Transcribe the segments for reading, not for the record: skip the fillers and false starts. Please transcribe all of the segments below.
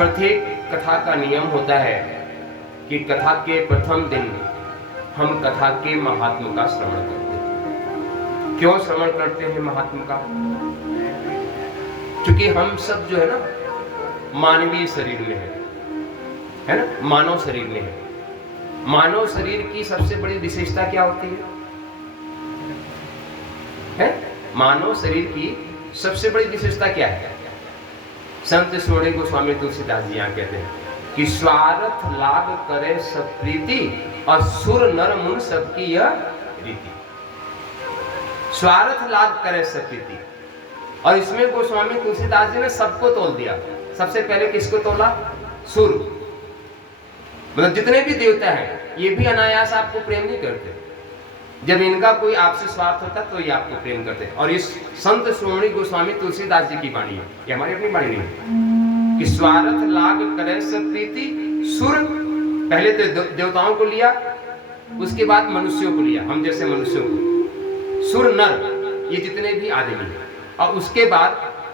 प्रत्येक कथा का नियम होता है कि कथा के प्रथम दिन हम कथा के महात्म का श्रवण करते हैं। क्यों श्रवण करते हैं महात्म का? क्योंकि हम सब जो है ना मानवीय शरीर में है ना, मानव शरीर में है। मानव शरीर की सबसे बड़ी विशेषता क्या होती है? मानव शरीर की सबसे बड़ी विशेषता क्या है? संत सोने गोस्वामी तुलसीदास जी यहाँ कहते हैं कि स्वार्थ लाभ करे सब प्रीति और सुर नर मुन सबकी यह रीति। स्वार्थ लाभ करे सब प्रीति, और इसमें गोस्वामी तुलसीदास जी ने सबको तोल दिया। सबसे पहले किसको तोला? सुर, मतलब जितने भी देवता हैं ये भी अनायास आपको प्रेम नहीं करते। जब इनका कोई आपसे स्वार्थ होता तो ये आपको प्रेम करते हैं। और इस संत श्रोमणी गोस्वामी तुलसीदास जी की वाणी है, ये हमारी अपनी वाणी नहीं है कि स्वार्थ लाभ करे सब प्रीति सुर। पहले तो देवताओं को लिया, उसके बाद मनुष्यों को लिया, हम जैसे मनुष्यों को, सुर नर ये जितने भी आदमी हैं, और उसके बाद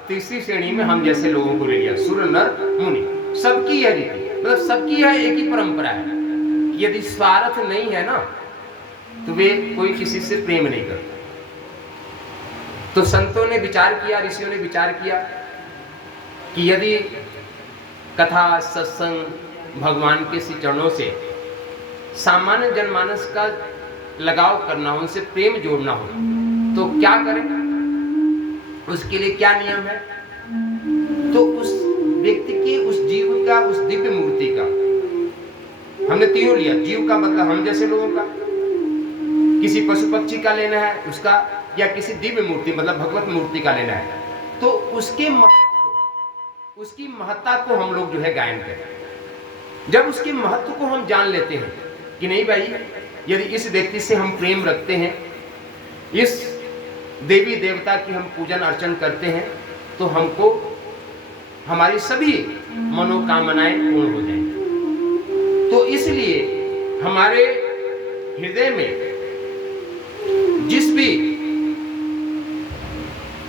तीसरी श्रेणी में हम जैसे लोगों को ले लिया, सुर नर मुनि। सबकी यह रीति, मतलब सबकी यह एक ही परंपरा है। यदि स्वार्थ नहीं है ना तो वे कोई किसी से प्रेम नहीं करते। तो संतों ने विचार किया, ऋषियों ने विचार किया कि यदि कथा सत्संग भगवान के श्री चरणों से सामान्य जनमानस का लगाव करना, उनसे प्रेम जोड़ना हो तो क्या करें, उसके लिए क्या नियम है? तो उस व्यक्ति की, उस जीव का, उस दिव्य मूर्ति का, हमने तीनों लिया। जीव का मतलब हम जैसे लोगों का, किसी पशु पक्षी का लेना है उसका, या किसी दिव्य मूर्ति मतलब भगवत मूर्ति का लेना है, तो उसके महत्व को, उसकी महत्ता को हम लोग जो है गायन करें। जब उसके महत्व को हम जान लेते हैं कि नहीं भाई, यदि इस व्यक्ति से हम प्रेम रखते हैं, इस देवी देवता की हम पूजन अर्चन करते हैं, तो हमको हमारी सभी मनोकामनाएं पूर्ण हो जाएंगी। तो इसलिए हमारे हृदय में जिस भी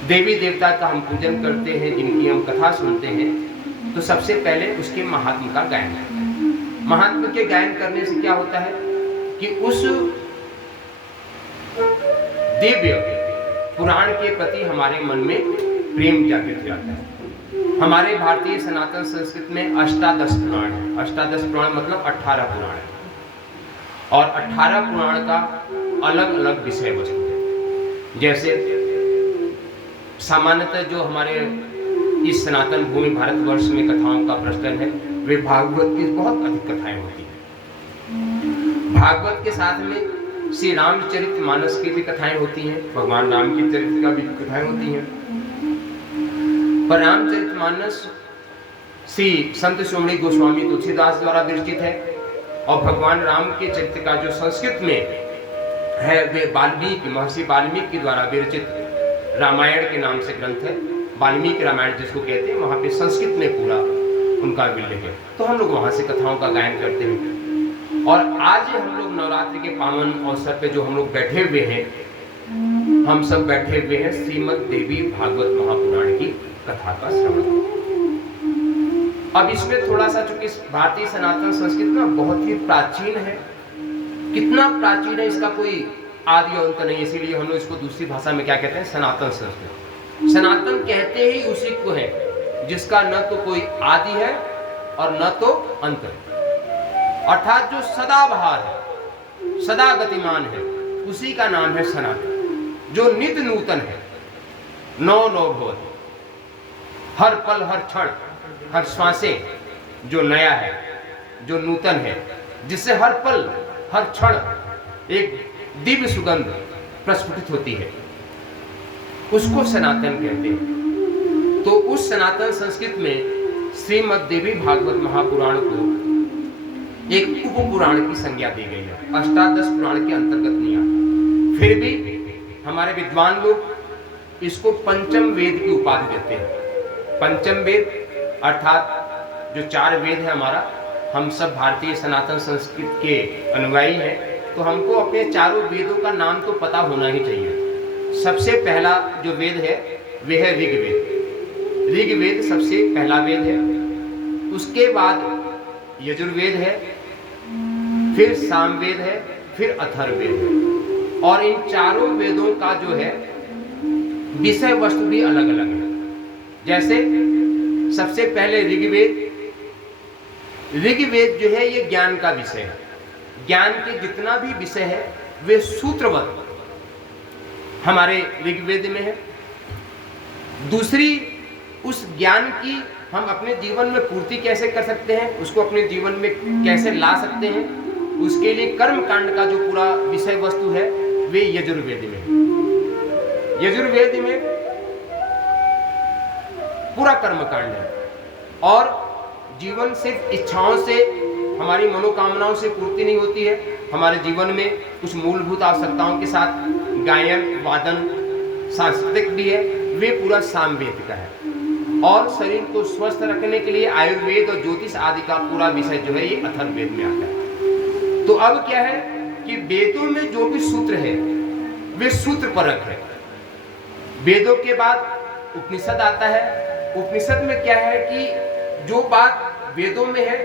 देवी देवता का हम पूजन करते हैं, जिनकी हम कथा सुनते हैं, तो सबसे पहले उसके महात्म का गायन करते हैं। महात्म के गायन करने से क्या होता है कि उस दिव्य पुराण के प्रति हमारे मन में प्रेम जागृत हो जाता है। हमारे भारतीय सनातन संस्कृति में अष्टादश पुराण है। अष्टादश पुराण मतलब 18 पुराण है, और 18 पुराण का अलग अलग विषय वस्तु है। जैसे सामान्यतः जो हमारे इस सनातन भूमि भारतवर्ष में कथाओं का प्रचलन है, वे भागवत की बहुत अधिक कथाएं होती हैं। भागवत के साथ में श्री रामचरित मानस की भी कथाएं होती हैं, भगवान राम की चरित्र का भी कथाएं होती हैं। पर रामचरित मानस श्री संत सोमणी गोस्वामी तुलसीदास द्वारा विरचित है, और भगवान राम के चरित्र का जो संस्कृत में है वे वाल्मीकि, महर्षि वाल्मीकि द्वारा विरचित रामायण के नाम से ग्रंथ है। वाल्मीकि रामायण जिसको कहते हैं, वहाँ पे संस्कृत में पूरा उनका उल्लेख है। तो हम लोग वहाँ से कथाओं का गायन करते हैं। और आज हम लोग नवरात्रि के पावन अवसर पे जो हम लोग बैठे हुए हैं, हम सब बैठे हुए हैं श्रीमद् देवी भागवत महापुराण की कथा का श्रवण। अब इसमें थोड़ा सा, चूंकि भारतीय सनातन संस्कृति ना बहुत ही प्राचीन है, कितना प्राचीन है इसका कोई आदि और अंत नहीं, इसीलिए हम लोग इसको दूसरी भाषा में क्या कहते हैं, सनातन संस्कृति। सनातन कहते ही उसी को है जिसका न तो कोई आदि है और न तो अंत है, अर्थात जो सदाबहार है, सदा गतिमान है, उसी का नाम है सनातन। जो नित्य नूतन है, नौ नौ भवति, हर पल हर क्षण हर श्वासें जो नया है, जो नूतन है, जिससे हर पल हर क्षण एक दिव्य सुगंध प्रस्फुटित होती है, उसको सनातन कहते हैं। तो उस सनातन संस्कृत में श्रीमद् देवी भागवत महापुराण को एक उप पुराण की संज्ञा दी गई है, अष्टादश पुराण के अंतर्गत नहीं आता। फिर भी हमारे विद्वान लोग इसको पंचम वेद की उपाधि देते हैं। पंचम वेद अर्थात जो 4 वेद है हमारा, हम सब भारतीय सनातन संस्कृत के अनुयायी हैं, तो हमको अपने चारों वेदों का नाम तो पता होना ही चाहिए। सबसे पहला जो वेद है वह है ऋग्वेद। ऋग्वेद सबसे पहला वेद है। उसके बाद यजुर्वेद है, फिर सामवेद है, फिर अथर्ववेद है। और इन चारों वेदों का जो है विषय वस्तु भी अलग अलग है। जैसे सबसे पहले ऋग्वेद जो है ये ज्ञान का विषय है। ज्ञान के जितना भी विषय है वे सूत्रवत हमारे ऋग्वेद में है। दूसरी, उस ज्ञान की हम अपने जीवन में पूर्ति कैसे कर सकते हैं, उसको अपने जीवन में कैसे ला सकते हैं, उसके लिए कर्म कांड का जो पूरा विषय वस्तु है वे यजुर्वेद में है। यजुर्वेद में पूरा कर्म कांड है और जीवन सिर्फ इच्छाओं से, हमारी मनोकामनाओं से पूर्ति नहीं होती है। हमारे जीवन में कुछ मूलभूत आवश्यकताओं के साथ गायन, वादन, सांस्कृतिक भी है, वे पूरा सामवेद का है। और शरीर को स्वस्थ रखने के लिए आयुर्वेद और ज्योतिष आदि का पूरा विषय जो है ये अथर्ववेद में आता है। तो अब क्या है कि वेदों में जो भी सूत्र है वे सूत्र परक है। वेदों के बाद उपनिषद आता है। उपनिषद में क्या है कि जो बात वेदों में है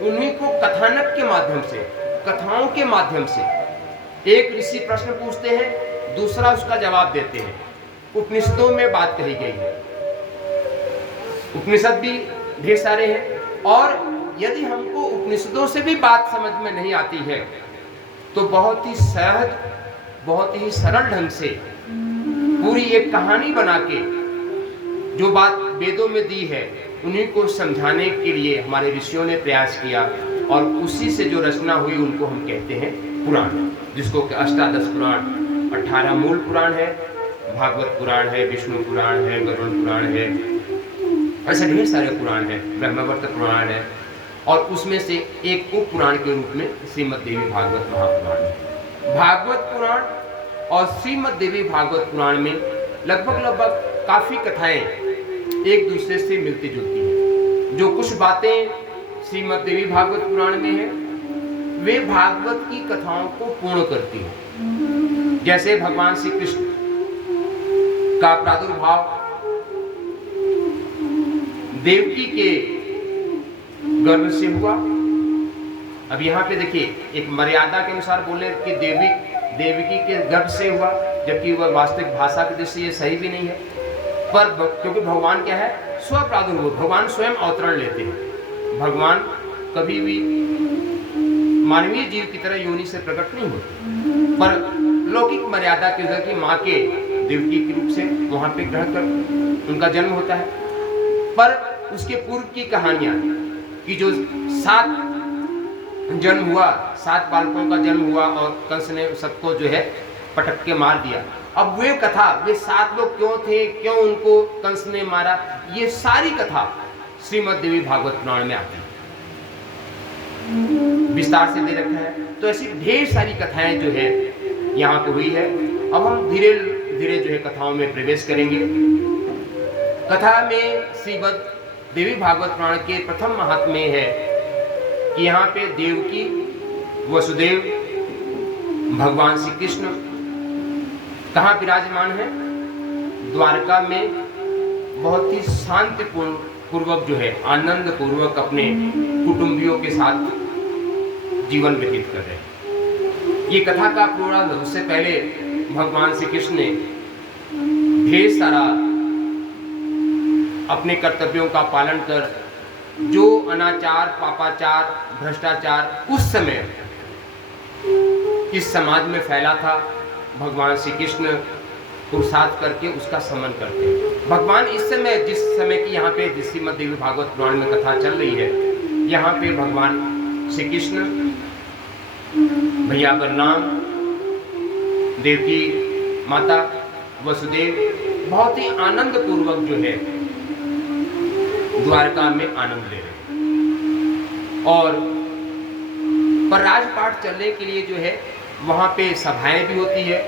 उन्हीं को कथानक के माध्यम से, कथाओं के माध्यम से एक ऋषि प्रश्न पूछते हैं, दूसरा उसका जवाब देते हैं। उपनिषदों में बात कही गई है। उपनिषद भी ढेर सारे हैं और यदि हमको उपनिषदों से भी बात समझ में नहीं आती है तो बहुत ही सहज, बहुत ही सरल ढंग से पूरी एक कहानी बना के जो बात वेदों में दी है उन्हीं को समझाने के लिए हमारे ऋषियों ने प्रयास किया और उसी से जो रचना हुई उनको हम कहते हैं पुराण, जिसको अष्टादश पुराण, 18 मूल पुराण है, भागवत पुराण है, विष्णु पुराण है, गरुड़ पुराण है, ऐसे ढेर सारे पुराण है, ब्रह्मवर्त पुराण है और उसमें से एक उप पुराण के रूप में श्रीमद् देवी भागवत महापुराण है। भागवत पुराण और श्रीमद् देवी भागवत पुराण में लगभग काफी कथाएं एक दूसरे से मिलती जुलती हैं। जो कुछ बातें श्रीमद् देवी भागवत पुराण में है वे भागवत की कथाओं को पूर्ण करती हैं। जैसे भगवान श्री कृष्ण का प्रादुर्भाव देवकी के गर्भ से हुआ। अब यहाँ पे देखिए, एक मर्यादा के अनुसार बोले कि देवकी के गर्भ से हुआ, जबकि वह वास्तविक भाषा की दृष्टि से सही भी नहीं है। पर क्योंकि भगवान क्या है, स्वप्रादुर्भूत, भगवान स्वयं अवतरण लेते हैं। भगवान कभी भी मानवीय जीव की तरह योनि से प्रकट नहीं होते, पर लौकिक मर्यादा के वजह की माँ के देवकी के रूप से वहां पे ग्रहण कर उनका जन्म होता है। पर उसके पूर्व की कहानियां कि जो 7 जन्म हुआ, 7 बालकों का जन्म हुआ और कंस ने सबको जो है पटक के मार दिया। अब वे कथा, वे 7 लोग क्यों थे, क्यों उनको कंस ने मारा, ये सारी कथा श्रीमद् देवी भागवत पुराण में आती है, विस्तार से दे रखा है। तो ऐसी ढेर सारी कथाएं जो है यहाँ पे हुई है। अब हम धीरे धीरे जो है कथाओं में प्रवेश करेंगे। कथा में श्रीमद् देवी भागवत पुराण के प्रथम महात्म्य है कि यहाँ पे देवकी, वसुदेव, भगवान श्री कृष्ण कहाँ विराजमान है, द्वारका में बहुत ही शांति पूर्वक जो है आनंद पूर्वक अपने कुटुंबियों के साथ जीवन व्यतीत कर रहे हैं। ये कथा का पूरा, उससे पहले भगवान श्री कृष्ण ने ढेर सारा अपने कर्तव्यों का पालन कर जो अनाचार, पापाचार, भ्रष्टाचार उस समय इस समाज में फैला था, भगवान श्री कृष्ण पुरुषार्थ करके उसका समन करते हैं। भगवान इस समय, जिस समय की यहाँ पे श्रीमद् देवी भागवत पुराण में कथा चल रही है, यहाँ पे भगवान श्री कृष्ण, भैया बलराम, देवकी माता, वसुदेव बहुत ही आनंद पूर्वक जो है द्वारका में आनंद ले रहे हैं। और पर राजपाट चलने के लिए जो है वहाँ पे सभाएं भी होती है,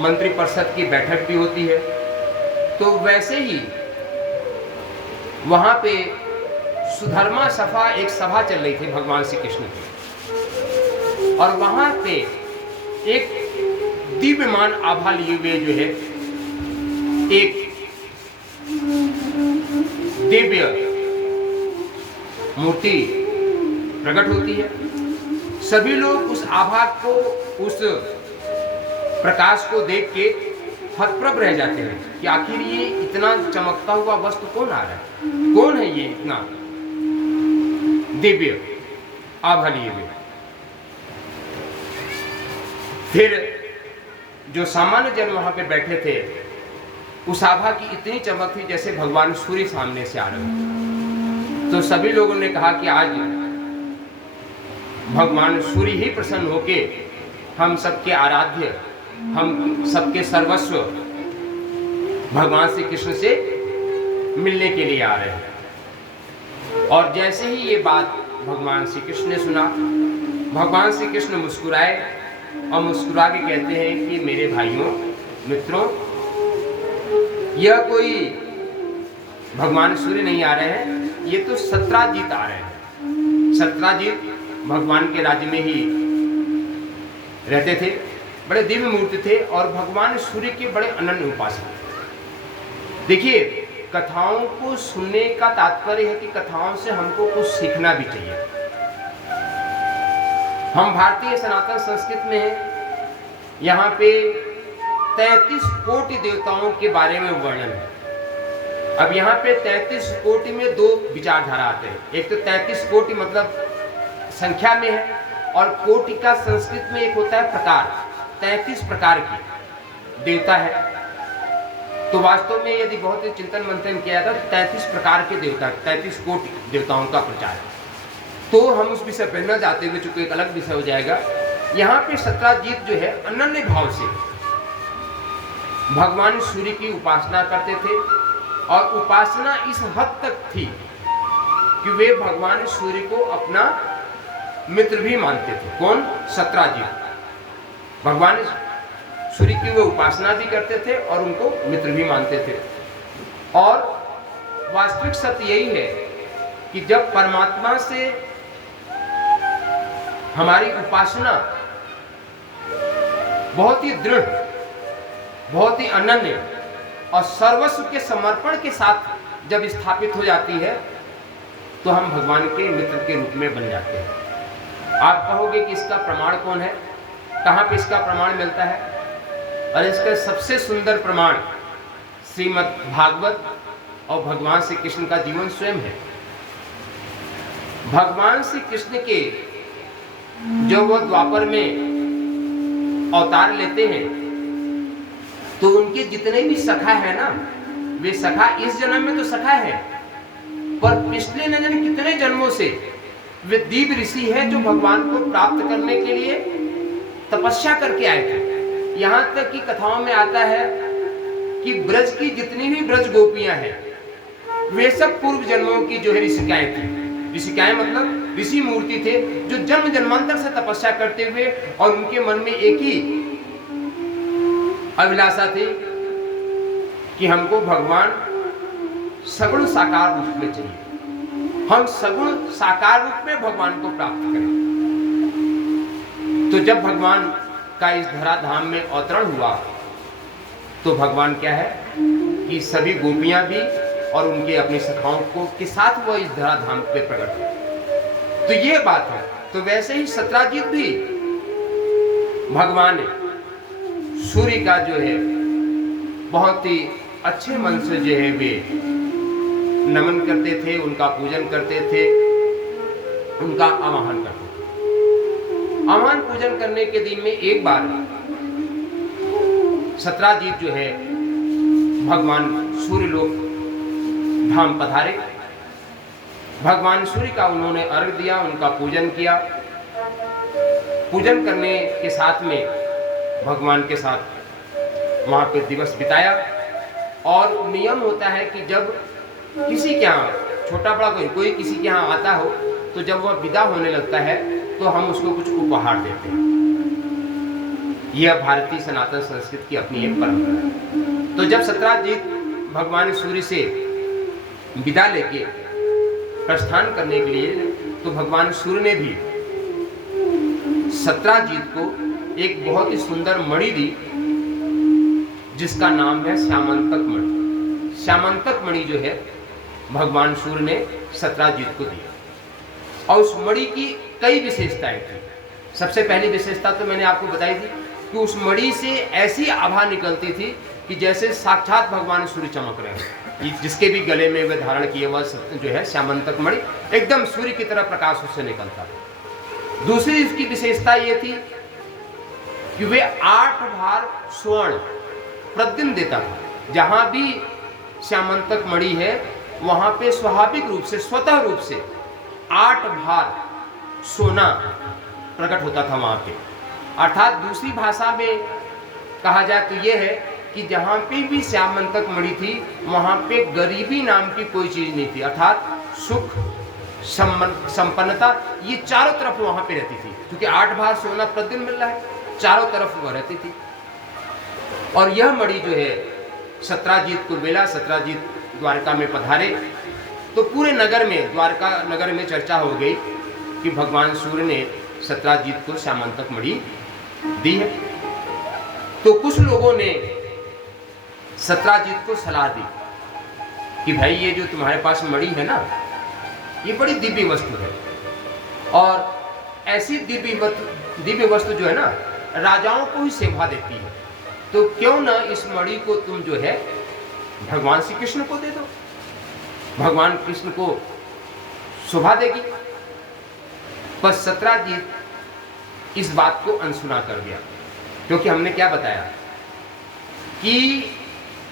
मंत्री परिषद की बैठक भी होती है। तो वैसे ही वहाँ पे सुधर्मा सभा, एक सभा चल रही थी भगवान श्री कृष्ण की, और वहाँ पे एक दिव्यमान आभा लिए हुए जो है एक दिव्य मूर्ति प्रकट होती है। सभी लोग उस आभा को, उस प्रकाश को देख के हतप्रभ रह जाते हैं कि आखिर ये इतना चमकता हुआ वस्तु कौन आ रहा है, कौन है ये इतना दिव्य आभा लिए हुए। फिर जो सामान्य जन वहां पे बैठे थे, उस आभा की इतनी चमक थी जैसे भगवान सूर्य सामने से आ रहे हो। तो सभी लोगों ने कहा कि आज भगवान सूर्य ही प्रसन्न होके हम सबके आराध्य, हम सबके सर्वस्व भगवान श्री कृष्ण से मिलने के लिए आ रहे हैं। और जैसे ही ये बात भगवान श्री कृष्ण ने सुना, भगवान श्री कृष्ण मुस्कुराए और मुस्कुरा के कहते हैं कि मेरे भाइयों, मित्रों, यह कोई भगवान सूर्य नहीं आ रहे हैं, ये तो सत्राजीत आ रहे हैं। सत्राजीत भगवान के राज्य में ही रहते थे, बड़े दिव्य मूर्ति थे और भगवान सूर्य के बड़े अनन्य उपासक थे। देखिए, कथाओं को सुनने का तात्पर्य है कि कथाओं से हमको कुछ सीखना भी चाहिए। हम भारतीय सनातन संस्कृति में हैं, यहाँ पे 33 कोटि देवताओं के बारे में वर्णन है। अब यहाँ पे 33 कोटि में दो विचारधारा आते हैं। एक तो 33 कोटि मतलब संख्या में है, और कोटि का संस्कृत में एक होता है प्रकार। 33 प्रकार की देवता है। तो वास्तव में यदि बहुत ही चिंतन मंथन किया था, 33 प्रकार के देवता, 33 कोटि देवताओं का प्रचार है। तो हम उस विषय पर न जाते हुए, चूंकि एक अलग विषय हो जाएगा, यहाँ पे सत्राजीत जो है अनन्य भाव से भगवान सूर्य की उपासना करते थे। और उपासना इस हद तक थी कि वे भगवान सूर्य को अपना मित्र भी मानते थे। कौन? सत्राजीत। भगवान सूर्य की वे उपासना भी करते थे और उनको मित्र भी मानते थे। और वास्तविक सत्य यही है कि जब परमात्मा से हमारी उपासना बहुत ही दृढ़, बहुत ही अनन्य और सर्वस्व के समर्पण के साथ जब स्थापित हो जाती है, तो हम भगवान के मित्र के रूप में बन जाते हैं। आप कहोगे कि इसका प्रमाण कौन है, कहाँ पे इसका प्रमाण मिलता है? और इसका सबसे सुंदर प्रमाण श्रीमद् भागवत और भगवान श्री कृष्ण का जीवन स्वयं है। भगवान श्री कृष्ण के जो वो द्वापर में अवतार लेते हैं, तो उनके जितने भी सखा है ना, वे सखा इस जन्म में तो सखा है, पर पिछले न जाने कितने जन्मों से वे दिव्य ऋषि है जो भगवान को प्राप्त करने के लिए तपस्या करके आए थे। यहाँ तक कि कथाओं में आता है कि ब्रज की जितनी भी ब्रज गोपियां हैं, वे सब पूर्व जन्मों की जो है ऋषिकाएं थी। ऋषिकाएं मतलब ऋषि मूर्ति थे जो जन्म जन्मांतर से तपस्या करते हुए, और उनके मन में एक ही अभिलाषा थी कि हमको भगवान सगुण साकार रूप में चाहिए, हम सगुण साकार रूप में भगवान को प्राप्त करें। तो जब भगवान का इस धराधाम में अवतरण हुआ, तो भगवान क्या है कि सभी गोपियां भी और उनके अपनी सखाओं को के साथ वह इस धराधाम पे प्रकट हुए। तो ये बात है। तो वैसे ही सत्राजीत भी भगवान सूर्य का जो है बहुत ही अच्छे मन से जो है वे नमन करते थे, उनका पूजन करते थे, उनका आवाहन करते थे। आवाहन पूजन करने के दिन में एक बार सत्राजीत जो है भगवान सूर्य लोक धाम पधारे। भगवान सूर्य का उन्होंने अर्घ दिया, उनका पूजन किया। पूजन करने के साथ में भगवान के साथ वहाँ पे दिवस बिताया। और नियम होता है कि जब किसी के यहाँ, छोटा बड़ा कोई किसी के यहाँ आता हो, तो जब वह विदा होने लगता है तो हम उसको कुछ उपहार देते हैं। यह भारतीय सनातन संस्कृति की अपनी एक परंपरा है। तो जब सत्राजीत भगवान सूर्य से विदा लेके प्रस्थान करने के लिए, तो भगवान सूर्य ने भी सत्राजीत को एक बहुत ही सुंदर मणि दी, जिसका नाम है श्यामंतक मणि। श्यामंतक मणि जो है भगवान सूर्य ने सत्राजीत को दिया। और उस मणि की कई विशेषताएं थी। सबसे पहली विशेषता तो मैंने आपको बताई थी कि उस मणि से ऐसी आभा निकलती थी कि जैसे साक्षात भगवान सूर्य चमक रहे हैं। जिसके भी गले में वे धारण किए हुआ जो है श्यामंतक मणि एकदम सूर्य की तरह प्रकाश उससे निकलता था। दूसरी इसकी विशेषता ये थी कि वे 8 भार स्वर्ण प्रतिदिन देता था। जहां भी श्यामंतक मणि है वहां पे स्वाभाविक रूप से, स्वतः रूप से 8 भार सोना प्रकट होता था वहां पे। अर्थात दूसरी भाषा में कहा जाए तो यह है कि जहां पे भी श्यामंतक मणि थी वहां पे गरीबी नाम की कोई चीज नहीं थी। अर्थात सुख, संपन्नता, ये चारों तरफ वहां पे रहती थी। क्योंकि 8 भार सोना प्रतिदिन मिल रहा है, चारों तरफ वह रहती थी। और यह मणि जो है सत्राजीत को मिला। सत्राजीत द्वारका में पधारे तो पूरे नगर में, द्वारका नगर में चर्चा हो गई कि भगवान सूर्य ने सत्राजीत को श्यामंतक मणि दी है। तो कुछ लोगों ने सत्राजीत को सलाह दी कि भाई ये जो तुम्हारे पास मणि है ना, ये बड़ी दिव्य वस्तु है और ऐसी दिव्य वस्तु जो है ना राजाओं को ही शोभा देती है। तो क्यों ना इस मणि को तुम जो है भगवान श्री कृष्ण को दे दो, भगवान कृष्ण को शोभा देगी। पर सत्राजीत इस बात को अनसुना कर दिया, क्योंकि हमने क्या बताया कि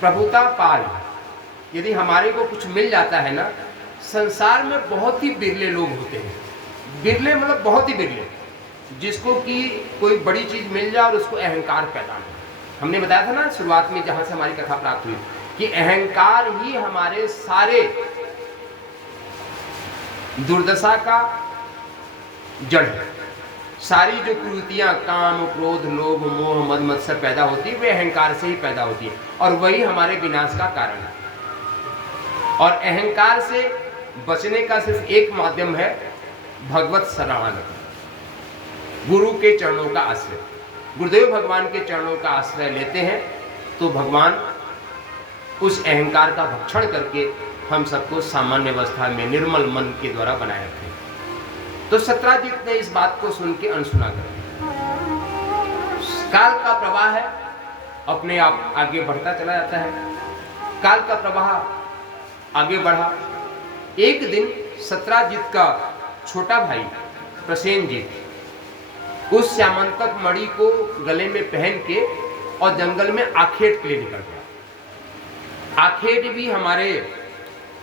प्रभुता पाल यदि हमारे को कुछ मिल जाता है ना, संसार में बहुत ही बिरले लोग होते हैं। बिरले मतलब बहुत ही बिरले, जिसको कि कोई बड़ी चीज मिल जाए और उसको अहंकार पैदा हो। हमने बताया था ना शुरुआत में जहां से हमारी कथा प्राप्त हुई कि अहंकार ही हमारे सारे दुर्दशा का जड़ है। सारी जो कुरीतियां, काम, क्रोध, लोभ, मोह, मद मत्सर पैदा होती है वे अहंकार से ही पैदा होती है और वही हमारे विनाश का कारण है। और अहंकार से बचने का सिर्फ एक माध्यम है भगवत शरणागति, गुरु के चरणों का आश्रय। गुरुदेव भगवान के चरणों का आश्रय लेते हैं तो भगवान उस अहंकार का भक्षण करके हम सबको सामान्य अवस्था में निर्मल मन के द्वारा बनाए रखते हैं। तो सत्राजीत ने इस बात को सुन के अनसुना कर दिया। काल का प्रवाह है, अपने आप आगे बढ़ता चला जाता है। काल का प्रवाह आगे बढ़ा। एक दिन सत्राजीत का छोटा भाई प्रसेनजीत उस श्यामंतक मणि को गले में पहन के और जंगल में आखेट के लिए निकल गया। आखेट भी हमारे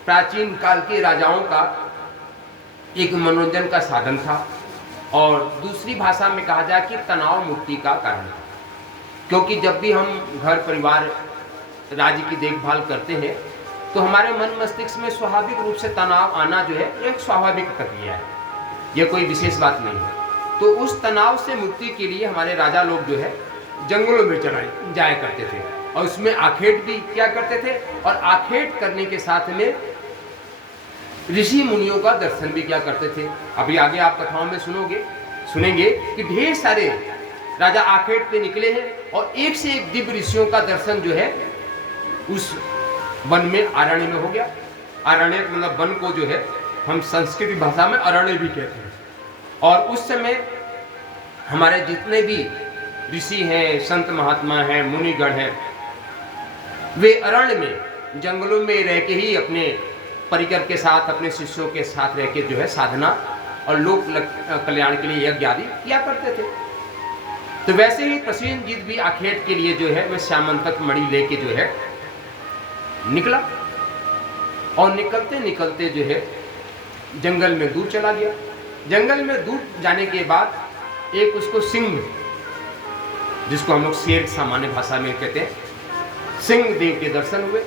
प्राचीन काल के राजाओं का एक मनोरंजन का साधन था और दूसरी भाषा में कहा जाए कि तनाव मुक्ति का कारण था। क्योंकि जब भी हम घर परिवार राज्य की देखभाल करते हैं तो हमारे मन मस्तिष्क में स्वाभाविक रूप से तनाव आना जो है एक स्वाभाविक प्रक्रिया है, यह कोई विशेष बात नहीं है। तो उस तनाव से मुक्ति के लिए हमारे राजा लोग जो है जंगलों में जाया करते थे और उसमें आखेट भी क्या करते थे और आखेट करने के साथ में ऋषि मुनियों का दर्शन भी क्या करते थे। अभी आगे आप कथाओं में सुनेंगे कि ढेर सारे राजा आखेट पे निकले हैं और एक से एक दिव्य ऋषियों का दर्शन जो है उस वन में, अरण्य में हो गया। अरण्य मतलब वन को जो है हम संस्कृत भाषा में अरण्य भी कहते हैं। और उस समय हमारे जितने भी ऋषि हैं, संत महात्मा हैं, मुनिगण हैं, वे अरण्य में, जंगलों में रह के ही अपने परिकर के साथ, अपने शिष्यों के साथ रह के जो है साधना और लोक कल्याण के लिए यज्ञ आदि किया करते थे। तो वैसे ही प्रसेनजीत भी आखेट के लिए जो है वह श्यामंतक मणि लेके जो है निकला और निकलते निकलते जो है जंगल में दूर चला गया। जंगल में दूर जाने के बाद एक उसको सिंह, जिसको हम लोग शेर सामान्य भाषा में कहते हैं, सिंह देव के दर्शन हुए।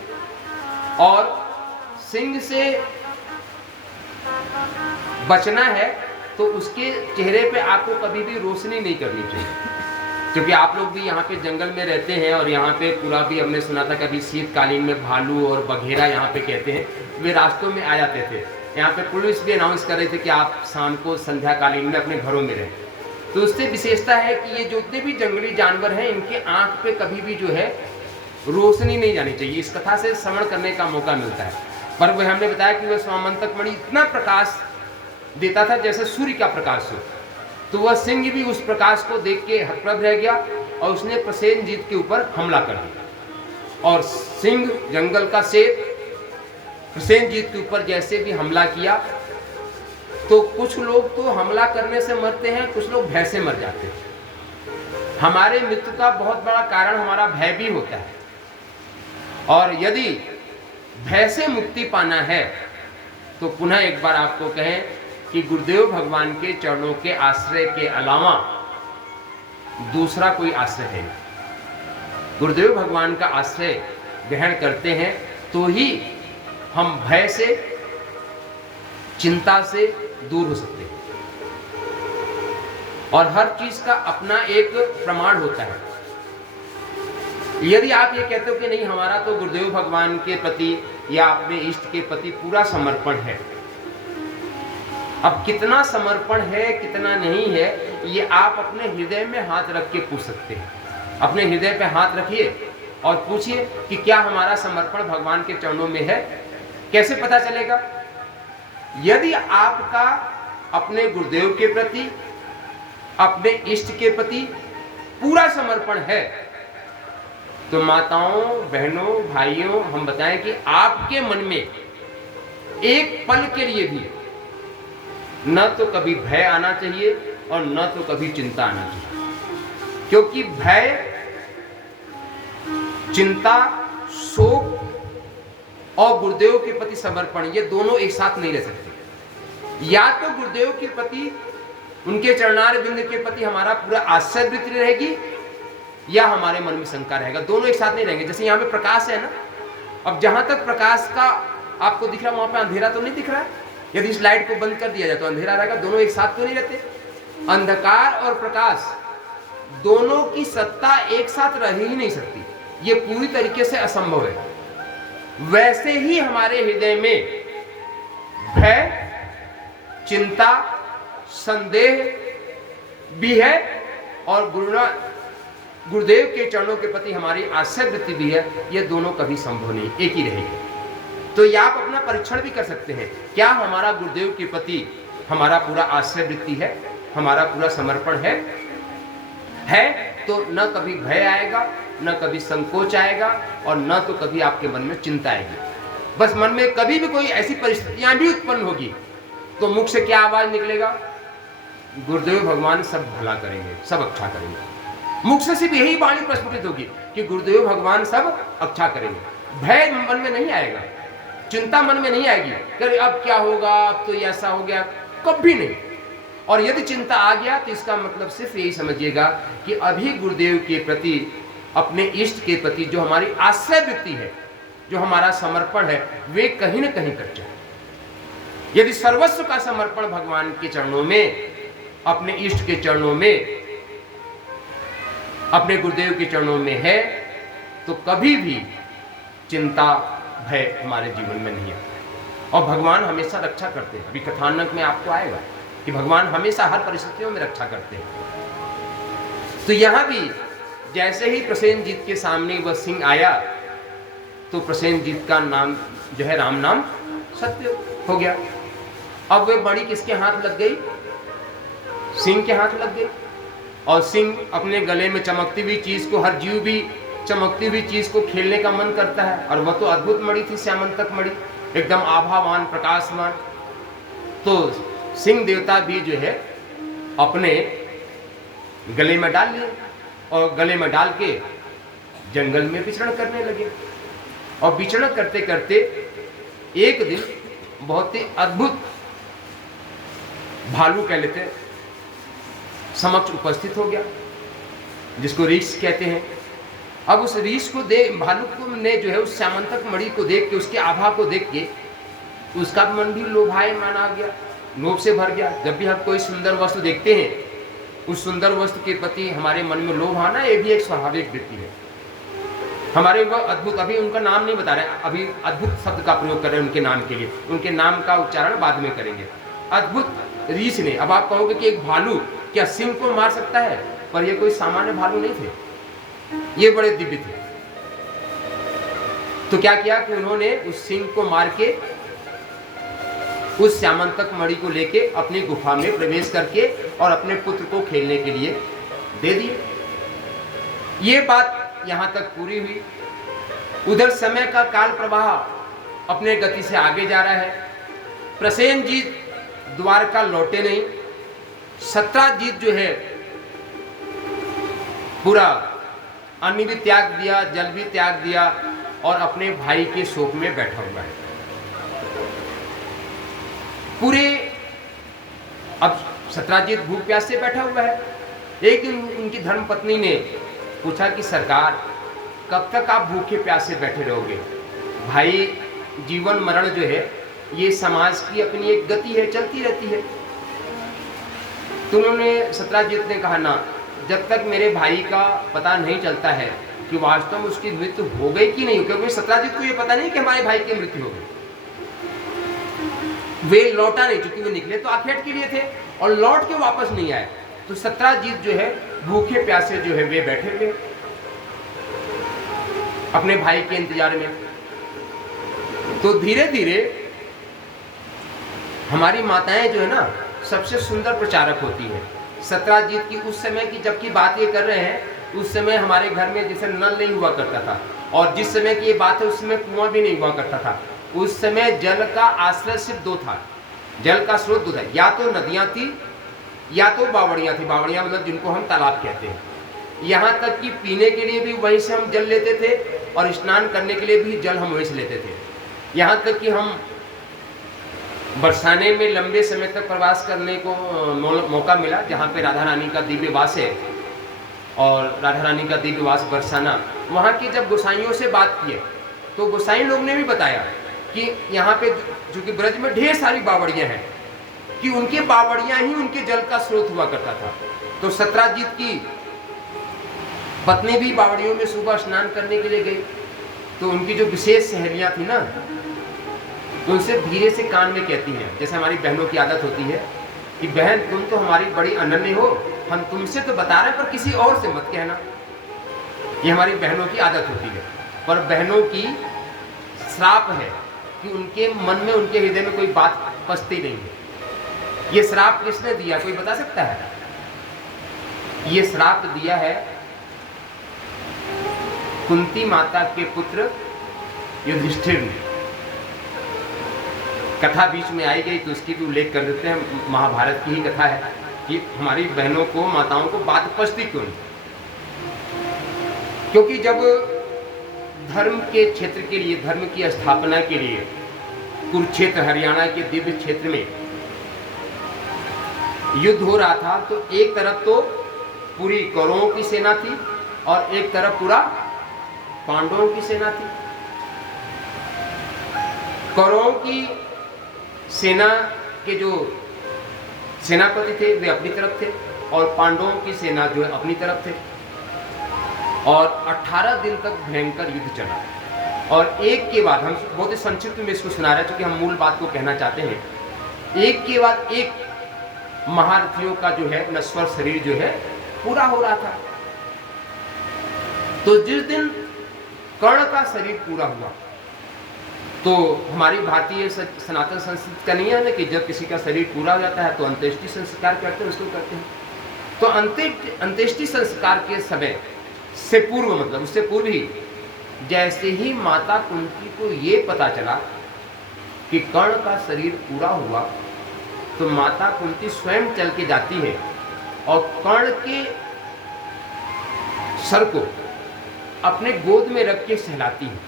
और सिंह से बचना है तो उसके चेहरे पे आपको कभी भी रोशनी नहीं करनी चाहिए, क्योंकि आप लोग भी यहाँ पे जंगल में रहते हैं और यहाँ पे पूरा भी हमने सुना था कभी शीतकालीन में भालू और बघेरा यहाँ पे कहते हैं, वे रास्तों में आ जाते थे। यहाँ पे पुलिस भी अनाउंस कर रहे थे कि आप शाम को संध्याकालीन में अपने घरों में रहें। तो उससे विशेषता है कि ये जितने भी जंगली जानवर हैं इनके आँख पे कभी भी जो है रोशनी नहीं जानी चाहिए। इस कथा से श्रवण करने का मौका मिलता है। पर वह हमने बताया कि वह श्यामंतक मणि इतना प्रकाश देता था जैसे सूर्य का प्रकाश हो। तो वह सिंह भी उस प्रकाश को देख के हतप्रभ रह गया और उसने प्रसेनजीत के ऊपर हमला कर दिया। और सिंह, जंगल का शेर, प्रसेनजीत के ऊपर जैसे भी हमला किया तो कुछ लोग तो हमला करने से मरते हैं, कुछ लोग भय से मर जाते हैं। हमारे मृत्यु का बहुत बड़ा कारण हमारा भय भी होता है। और यदि भय से मुक्ति पाना है तो पुनः एक बार आपको कहें कि गुरुदेव भगवान के चरणों के आश्रय के अलावा दूसरा कोई आश्रय है नहीं। गुरुदेव भगवान का आश्रय ग्रहण करते हैं तो ही हम भय से, चिंता से दूर हो सकते हैं। और हर चीज का अपना एक प्रमाण होता है। यदि आप ये कहते हो कि नहीं, हमारा तो गुरुदेव भगवान के प्रति या अपने इष्ट के प्रति पूरा समर्पण है। अब कितना समर्पण है, कितना नहीं है, ये आप अपने हृदय में हाथ रख के पूछ सकते हैं। अपने हृदय पे हाथ रखिए और पूछिए कि क्या हमारा समर्पण भगवान के चरणों में है। कैसे पता चलेगा? यदि आपका अपने गुरुदेव के प्रति, अपने इष्ट के प्रति पूरा समर्पण है तो माताओं, बहनों, भाइयों, हम बताएं कि आपके मन में एक पल के लिए भी न तो कभी भय आना चाहिए और न तो कभी चिंता आना चाहिए। क्योंकि भय, चिंता, शोक और गुरुदेव के प्रति समर्पण, ये दोनों एक साथ नहीं रह सकते। या तो गुरुदेव के प्रति, उनके चरणार बिंद के प्रति हमारा पूरा आश्रय वृत्ति रहेगी या हमारे मन में शंका रहेगा। दोनों एक साथ नहीं रहेंगे। जैसे यहाँ पे प्रकाश है ना, अब जहां तक प्रकाश का आपको दिख रहा है वहां पे अंधेरा तो नहीं दिख रहा है। यदि इस लाइट को बंद कर दिया जाए तो अंधेरा रहेगा। दोनों एक साथ तो नहीं रहते। अंधकार और प्रकाश दोनों की सत्ता एक साथ रह ही नहीं सकती, ये पूरी तरीके से असंभव है। वैसे ही हमारे हृदय में भय, चिंता, संदेह भी है और गुरुदेव के चरणों के प्रति हमारी आश्रय वृत्ति भी है। ये दोनों कभी संभव नहीं, एक ही रहेगी। तो ये आप अपना परीक्षण भी कर सकते हैं, क्या हमारा गुरुदेव के प्रति हमारा पूरा आश्रय वृत्ति है, हमारा पूरा समर्पण है तो न कभी भय आएगा, न कभी संकोच आएगा और न तो कभी आपके मन में चिंता आएगी। बस मन में कभी भी कोई ऐसी परिस्थितियां भी उत्पन्न होगी तो मुख से क्या आवाज निकलेगा? गुरुदेव भगवान सब भला करेंगे, सब अच्छा करेंगे। मुख से सिर्फ यही वाणी प्रस्फुटित होगी कि गुरुदेव भगवान सब अच्छा करेंगे। भय मन में नहीं आएगा, चिंता मन में नहीं आएगी कि अब क्या होगा, अब तो ऐसा हो गया, कभी नहीं। और यदि चिंता आ गया तो इसका मतलब सिर्फ यही समझिएगा कि अभी गुरुदेव के प्रति, अपने इष्ट के प्रति जो हमारी आश्रय वृत्ति है, जो हमारा समर्पण है, वे कहीं न कहीं कच्चा है। यदि सर्वस्व का समर्पण भगवान के चरणों में, अपने इष्ट के चरणों में, अपने गुरुदेव के चरणों में है तो कभी भी चिंता, भय हमारे जीवन में नहीं आता। और भगवान हमेशा रक्षा करते हैं। अभी कथानक में आपको आएगा कि भगवान हमेशा हर परिस्थितियों में रक्षा करते हैं। तो यहां भी जैसे ही प्रसेनजीत के सामने वह सिंह आया तो प्रसेनजीत का नाम जो है राम नाम सत्य हो गया। अब वे बड़ी किसके हाथ लग गई? सिंह के हाथ लग गई। और सिंह अपने गले में चमकती हुई चीज को, हर जीव भी चमकती हुई चीज को खेलने का मन करता है। और वह तो अद्भुत मणि थी, श्यामंतक मणि, एकदम आभावान, प्रकाशमान। तो सिंह देवता भी जो है अपने गले में डाल लिए और गले में डाल के जंगल में विचरण करने लगे। और विचरण करते करते एक दिन बहुत ही अद्भुत भालू कह लेते समक्ष उपस्थित हो गया, जिसको रीछ कहते हैं। अब उस रीछ को देख, भालू को ने जो है उस श्यामंतक मणि को देख के, उसके आभा को देख के उसका मन भी लोभायमान आ गया, लोभ से भर गया। जब भी हम कोई सुंदर वस्तु देखते हैं, उस सुंदर वस्तु के प्रति हमारे मन में लोभ आना, ये भी एक स्वाभाविक वृत्ति है हमारे। वह अद्भुत, अभी उनका नाम नहीं बता रहे, अभी अद्भुत शब्द का प्रयोग कर रहे हैं उनके नाम के लिए, उनके नाम का उच्चारण बाद में करेंगे। अद्भुत रीछ ने, अब आप कहोगे कि एक भालू क्या सिंह को मार सकता है? पर ये कोई सामान्य भालू नहीं थे, ये बड़े दिव्य थे। तो क्या किया कि उन्होंने उस सिंह को मार के उस श्यामंतक मणि को लेके अपनी गुफा में प्रवेश करके और अपने पुत्र को खेलने के लिए दे दिए। ये बात यहां तक पूरी हुई। उधर समय का काल प्रवाह अपने गति से आगे जा रहा है। प्रसेनजीत द्वारका लौटे नहीं। सत्राजीत जो है पूरा अन्न भी त्याग दिया, जल भी त्याग दिया और अपने भाई के शोक में बैठा हुआ है। पूरे अब सत्राजीत भूख प्यास से बैठा हुआ है। एक दिन उनकी धर्मपत्नी ने पूछा कि सरकार, कब तक आप भूखे प्यासे बैठे रहोगे? भाई, जीवन मरण जो है ये समाज की अपनी एक गति है, चलती रहती है। तो उन्होंने सत्राजीत ने कहा, ना, जब तक मेरे भाई का पता नहीं चलता है कि वास्तव में उसकी मृत्यु हो गई कि नहीं, क्योंकि सत्राजीत को ये पता नहीं कि हमारे भाई की मृत्यु हो गई। वे लौटा नहीं, चूंकि वे निकले तो आखेट के लिए थे और लौट के वापस नहीं आए। तो सत्राजीत जो है भूखे प्यासे जो है वे बैठे हुए अपने भाई के इंतजार में। तो धीरे धीरे हमारी माताएं जो है ना सबसे सुंदर प्रचारक होती है। सत्राजीत की उस समय की जबकि बात ये कर रहे हैं, उस समय हमारे घर में जैसे नल नहीं हुआ करता था, और जिस समय की ये बात है उस समय कुआं भी नहीं हुआ करता था। उस समय जल का आश्रय सिर्फ दो था, जल का स्रोत दो था, या तो नदियां थी या तो बावड़ियां थी। बावड़ियां मतलब जिनको हम तालाब कहते हैं। यहाँ तक कि पीने के लिए भी वहीं से हम जल लेते थे और स्नान करने के लिए भी जल हम वहीं से लेते थे। यहाँ तक कि हम बरसाने में लंबे समय तक प्रवास करने को मौका मिला, जहाँ पे राधा रानी का दिव्य वास है और राधा रानी का दिव्य वास बरसाना। वहाँ की जब गोसाइयों से बात की तो गोसाई लोग ने भी बताया कि यहाँ पे जो कि ब्रज में ढेर सारी बावड़ियाँ हैं, कि उनके बावड़ियाँ ही उनके जल का स्रोत हुआ करता था। तो सत्राजीत की पत्नी भी बावड़ियों में सुबह स्नान करने के लिए गई। तो उनकी जो विशेष सहेलियाँ थी ना, तो उनसे धीरे से कान में कहती हैं, जैसे हमारी बहनों की आदत होती है कि बहन तुम तो हमारी बड़ी अनन्य हो, हम तुमसे तो बता रहे हैं पर किसी और से मत कहना। ये हमारी बहनों की आदत होती है। पर बहनों की श्राप है कि उनके मन में, उनके हृदय में कोई बात पसती नहीं है। ये श्राप किसने दिया, कोई बता सकता है? ये श्राप दिया है कुंती माता के पुत्र युधिष्ठिर ने। कथा बीच में आई गई तो उसकी भी उल्लेख कर देते हैं। महाभारत की ही कथा है कि हमारी बहनों को, माताओं को बात पचती क्यों नहीं। क्योंकि जब धर्म के क्षेत्र के लिए, धर्म की स्थापना के लिए कुरुक्षेत्र हरियाणा के दिव्य क्षेत्र में युद्ध हो रहा था, तो एक तरफ तो पूरी कौरवों की सेना थी और एक तरफ पूरा पांडवों की सेना थी। कौरवों की सेना के जो सेनापति थे वे अपनी तरफ थे और पांडवों की सेना जो है अपनी तरफ थे। और 18 दिन तक भयंकर युद्ध चला और एक के बाद, हम बहुत ही संक्षिप्त में इसको सुना रहे हैं क्योंकि हम मूल बात को कहना चाहते हैं, एक के बाद एक महारथियों का जो है नश्वर शरीर जो है पूरा हो रहा था। तो जिस दिन कर्ण का शरीर पूरा हुआ, तो हमारी भारतीय सनातन संस्कृति का नियम है कि जब किसी का शरीर पूरा हो जाता है तो अंत्येष्टि संस्कार करते हैं, उसको करते हैं। तो अंत्येष्टि संस्कार के समय से पूर्व, मतलब उससे पूर्व ही, जैसे ही माता कुंती को ये पता चला कि कर्ण का शरीर पूरा हुआ, तो माता कुंती स्वयं चल के जाती है और कर्ण के सर को अपने गोद में रख के सहलाती है।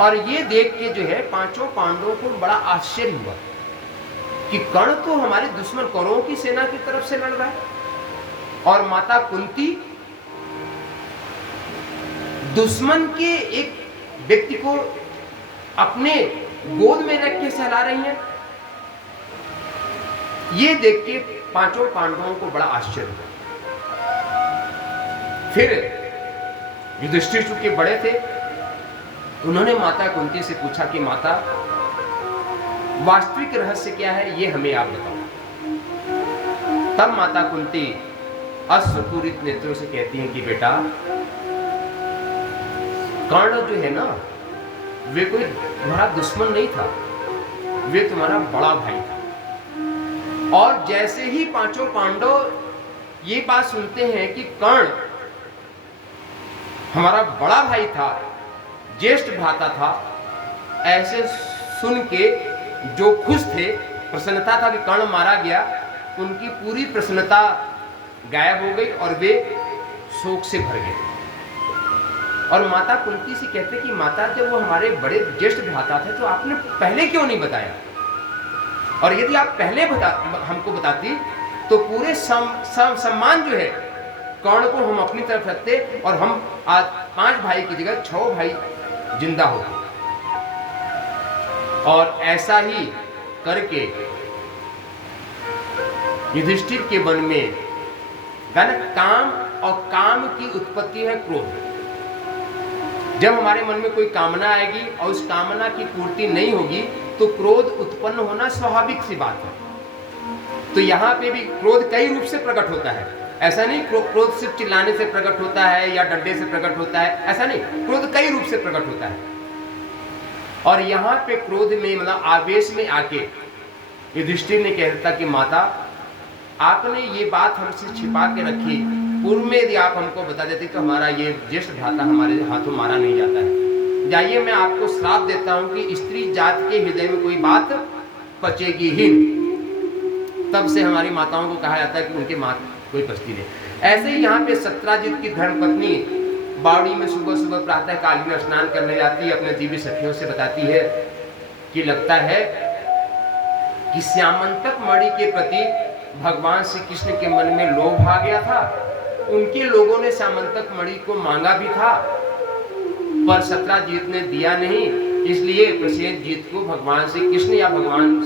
और ये देख के जो है पांचों पांडवों को बड़ा आश्चर्य हुआ कि कर्ण तो हमारे दुश्मन कौरवों की सेना की तरफ से लड़ रहा है और माता कुंती दुश्मन के एक व्यक्ति को अपने गोद में रख के सहला रही हैं। ये देख के पांचों पांडवों को बड़ा आश्चर्य हुआ। फिर युधिष्ठिर चूंकि बड़े थे, उन्होंने माता कुंती से पूछा कि माता, वास्तविक रहस्य क्या है, ये हमें आप बताओ। तब माता कुंती अश्रुपूरित नेत्रों से कहती हैं कि बेटा, कर्ण जो है ना, वे कोई बड़ा दुश्मन नहीं था, वे तुम्हारा बड़ा भाई था। और जैसे ही पांचों पांडव ये बात सुनते हैं कि कर्ण हमारा बड़ा भाई था, ज्येष्ठ भ्राता था, ऐसे सुन के जो खुश थे, प्रसन्नता था कि कर्ण मारा गया, उनकी पूरी प्रसन्नता गायब हो गई और वे शोक से भर गए। और माता कुंती से कहते कि माता, जब वो हमारे बड़े ज्येष्ठ भ्राता थे तो आपने पहले क्यों नहीं बताया, और यदि आप पहले हमको बताती तो पूरे सम्मान जो है कर्ण को हम अपनी तरफ रखते और हम आज 5 भाई की जगह 6 भाई जिंदा होते। और ऐसा ही करके युधिष्ठिर के मन में काम, और काम की उत्पत्ति है क्रोध। जब हमारे मन में कोई कामना आएगी और उस कामना की पूर्ति नहीं होगी तो क्रोध उत्पन्न होना स्वाभाविक सी बात है। तो यहाँ पे भी क्रोध कई रूप से प्रकट होता है। ऐसा नहीं क्रोध सिर्फ चिल्लाने से प्रकट होता है या डंडे से प्रकट होता है, ऐसा नहीं, क्रोध कई रूप से प्रकट होता है। और यहाँ पे क्रोध में मतलब आवेश में आके युधिष्ठिर ने कह दिया कि माता, आपने ये बात हमसे छिपा के रखी, पूर्व में यदि आप हमको बता देते तो हमारा ये ज्येष्ठ भ्राता हमारे हाथों मारा नहीं जाता है। जाइए, मैं आपको श्राप देता हूं कि स्त्री जात के हृदय में कोई बात पचेगी ही नहीं। तब से हमारी माताओं को कहा जाता है कि उनके माँ कोई पचती नहीं। ऐसे ही यहाँ पे सत्राजित की धर्मपत्नी बावड़ी में सुबह सुबह प्रातः काल में स्नान करने जाती है, अपने जीवी सखियों से बताती है कि लगता है कि श्यामंतक मणि के प्रति भगवान श्री कृष्ण के मन में लोभ आ गया था। उनके लोगों ने श्यामंतक मणि को मांगा भी था, पर सत्राजित ने दिया नहीं, इसलिए प्रसेनजीत को भगवान श्री कृष्ण या भगवान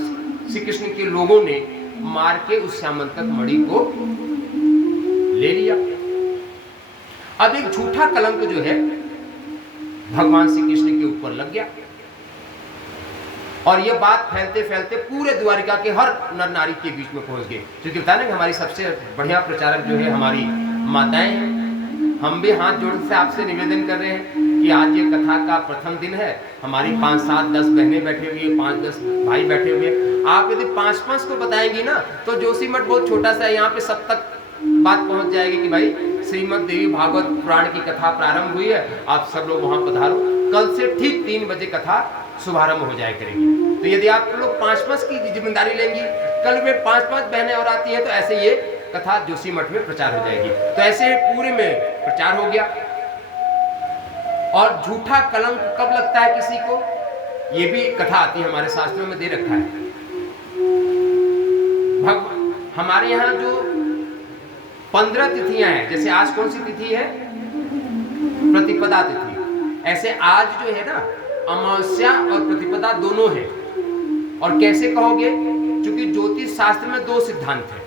श्री कृष्ण के लोगों ने मार के उस श्यामंतक मणि को ले लिया। अब एक झूठा कलंक जो है भगवान श्री कृष्ण के ऊपर लग गया, और यह बात फैलते फैलते पूरे द्वारिका के हर नर नारी के बीच में पहुंच गई। क्योंकि बताया ना कि हमारी सबसे बढ़िया प्रचारक जो है हमारी माताएं हैं। हम भी हाथ जोड़ से आपसे निवेदन कर रहे हैं कि आज ये कथा का प्रथम दिन है, हमारी 5, 7, 10 बहनें बैठे हुई, 5, 10 भाई बैठे हुए। आप यदि 5 को बताएंगी ना तो जोशीमठ बहुत छोटा सा है, यहाँ पे सब तक बात पहुंच जाएगी कि भाई श्रीमद् देवी भागवत पुराण की कथा प्रारंभ हुई है, आप सब लोग वहां पधारो। कल से ठीक 3 बजे कथा शुभारंभ हो जाए करेगी। तो यदि आप लोग 5 की जिम्मेदारी लेंगी, कल में 5 बहनें और आती है तो ऐसे ये कथा जोशीमठ में प्रचार हो जाएगी। तो ऐसे पूरे में प्रचार हो गया। और झूठा कलंक कब लगता है किसी को, ये भी कथा आती है, हमारे शास्त्रों में दे रखा है। हमारे यहाँ जो 15 तिथियां हैं, जैसे आज कौन सी तिथि है, प्रतिपदा तिथि, ऐसे आज जो है ना अमावस्या और प्रतिपदा दोनों है। और कैसे कहोगे, क्योंकि ज्योतिष शास्त्र में 2 सिद्धांत है।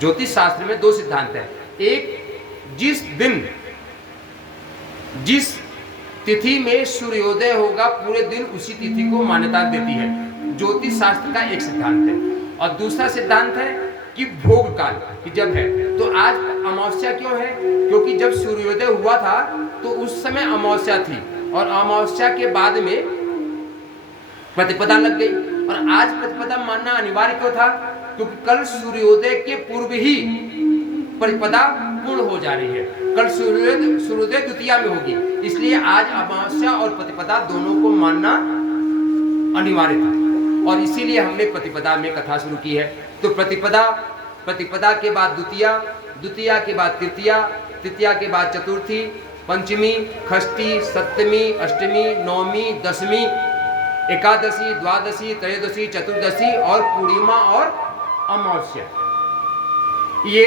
ज्योतिष शास्त्र में 2 सिद्धांत है। एक, जिस दिन जिस तिथि में सूर्योदय होगा पूरे दिन उसी तिथि को मान्यता देती है, ज्योतिष शास्त्र का एक सिद्धांत है। और दूसरा सिद्धांत है कि भोग काल कि जब है। तो आज अमावस्या क्यों है, क्योंकि जब सूर्योदय हुआ था तो उस समय अमावस्या थी, और अमावस्या के बाद में प्रतिपदा लग गई। और आज प्रतिपदा मानना अनिवार्य क्यों था, क्योंकि कल सूर्योदय के पूर्व ही प्रतिपदा पूर्ण हो जा रही है। कल सूर्योदय द्वितीया में होगी, इसलिए आज अमावस्या और प्रतिपदा दोनों को मानना अनिवार्य था। और इसीलिए हमने प्रतिपदा में कथा शुरू की है। तो प्रतिपदा के बाद द्वितीया, द्वितीया के बाद तृतीया, तृतीया के बाद चतुर्थी, पंचमी, षष्ठी, सप्तमी, अष्टमी, नवमी, दशमी, एकादशी, द्वादशी, त्रयोदशी, चतुर्दशी और पूर्णिमा और अमावस्या। ये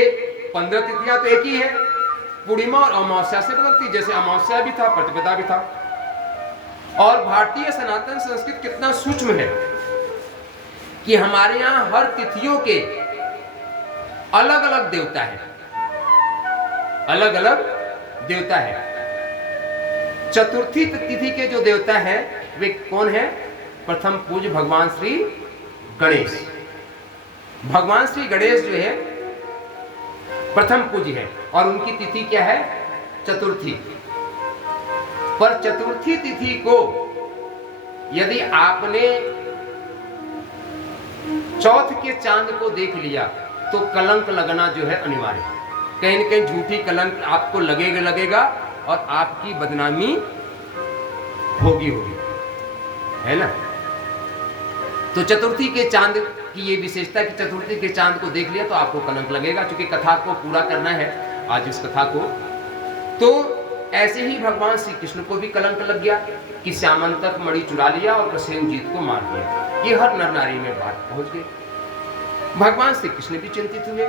15 तिथियां तो एक ही है, पूर्णिमा और अमावस्या से बदलती, जैसे अमावस्या भी था प्रतिपदा भी था। और भारतीय सनातन संस्कृत कितना सूक्ष्म है कि हमारे यहाँ हर तिथियों के अलग अलग देवता है, अलग अलग देवता है। चतुर्थी तिथि के जो देवता है वे कौन है, प्रथम पूज्य भगवान श्री गणेश। भगवान श्री गणेश जो है प्रथम पूज्य है, और उनकी तिथि क्या है, चतुर्थी। पर चतुर्थी तिथि को यदि आपने चौथ के चांद को देख लिया तो कलंक लगना जो है अनिवार्य है। कहीं न कहीं झूठी कलंक आपको लगेगा और आपकी बदनामी होगी, है ना। तो चतुर्थी के चांद की ये विशेषता कि चतुर्थी के चांद को देख लिया तो आपको कलंक लगेगा। क्योंकि कथा को पूरा करना है आज इस कथा को, तो ऐसे ही भगवान श्री कृष्ण को भी कलंक लग गया कि श्यामंतक मणि चुरा लिया और प्रसेनजीत को मार दिया। ये हर नर नारी में बात पहुंच गई। भगवान श्री कृष्ण भी चिंतित हुए,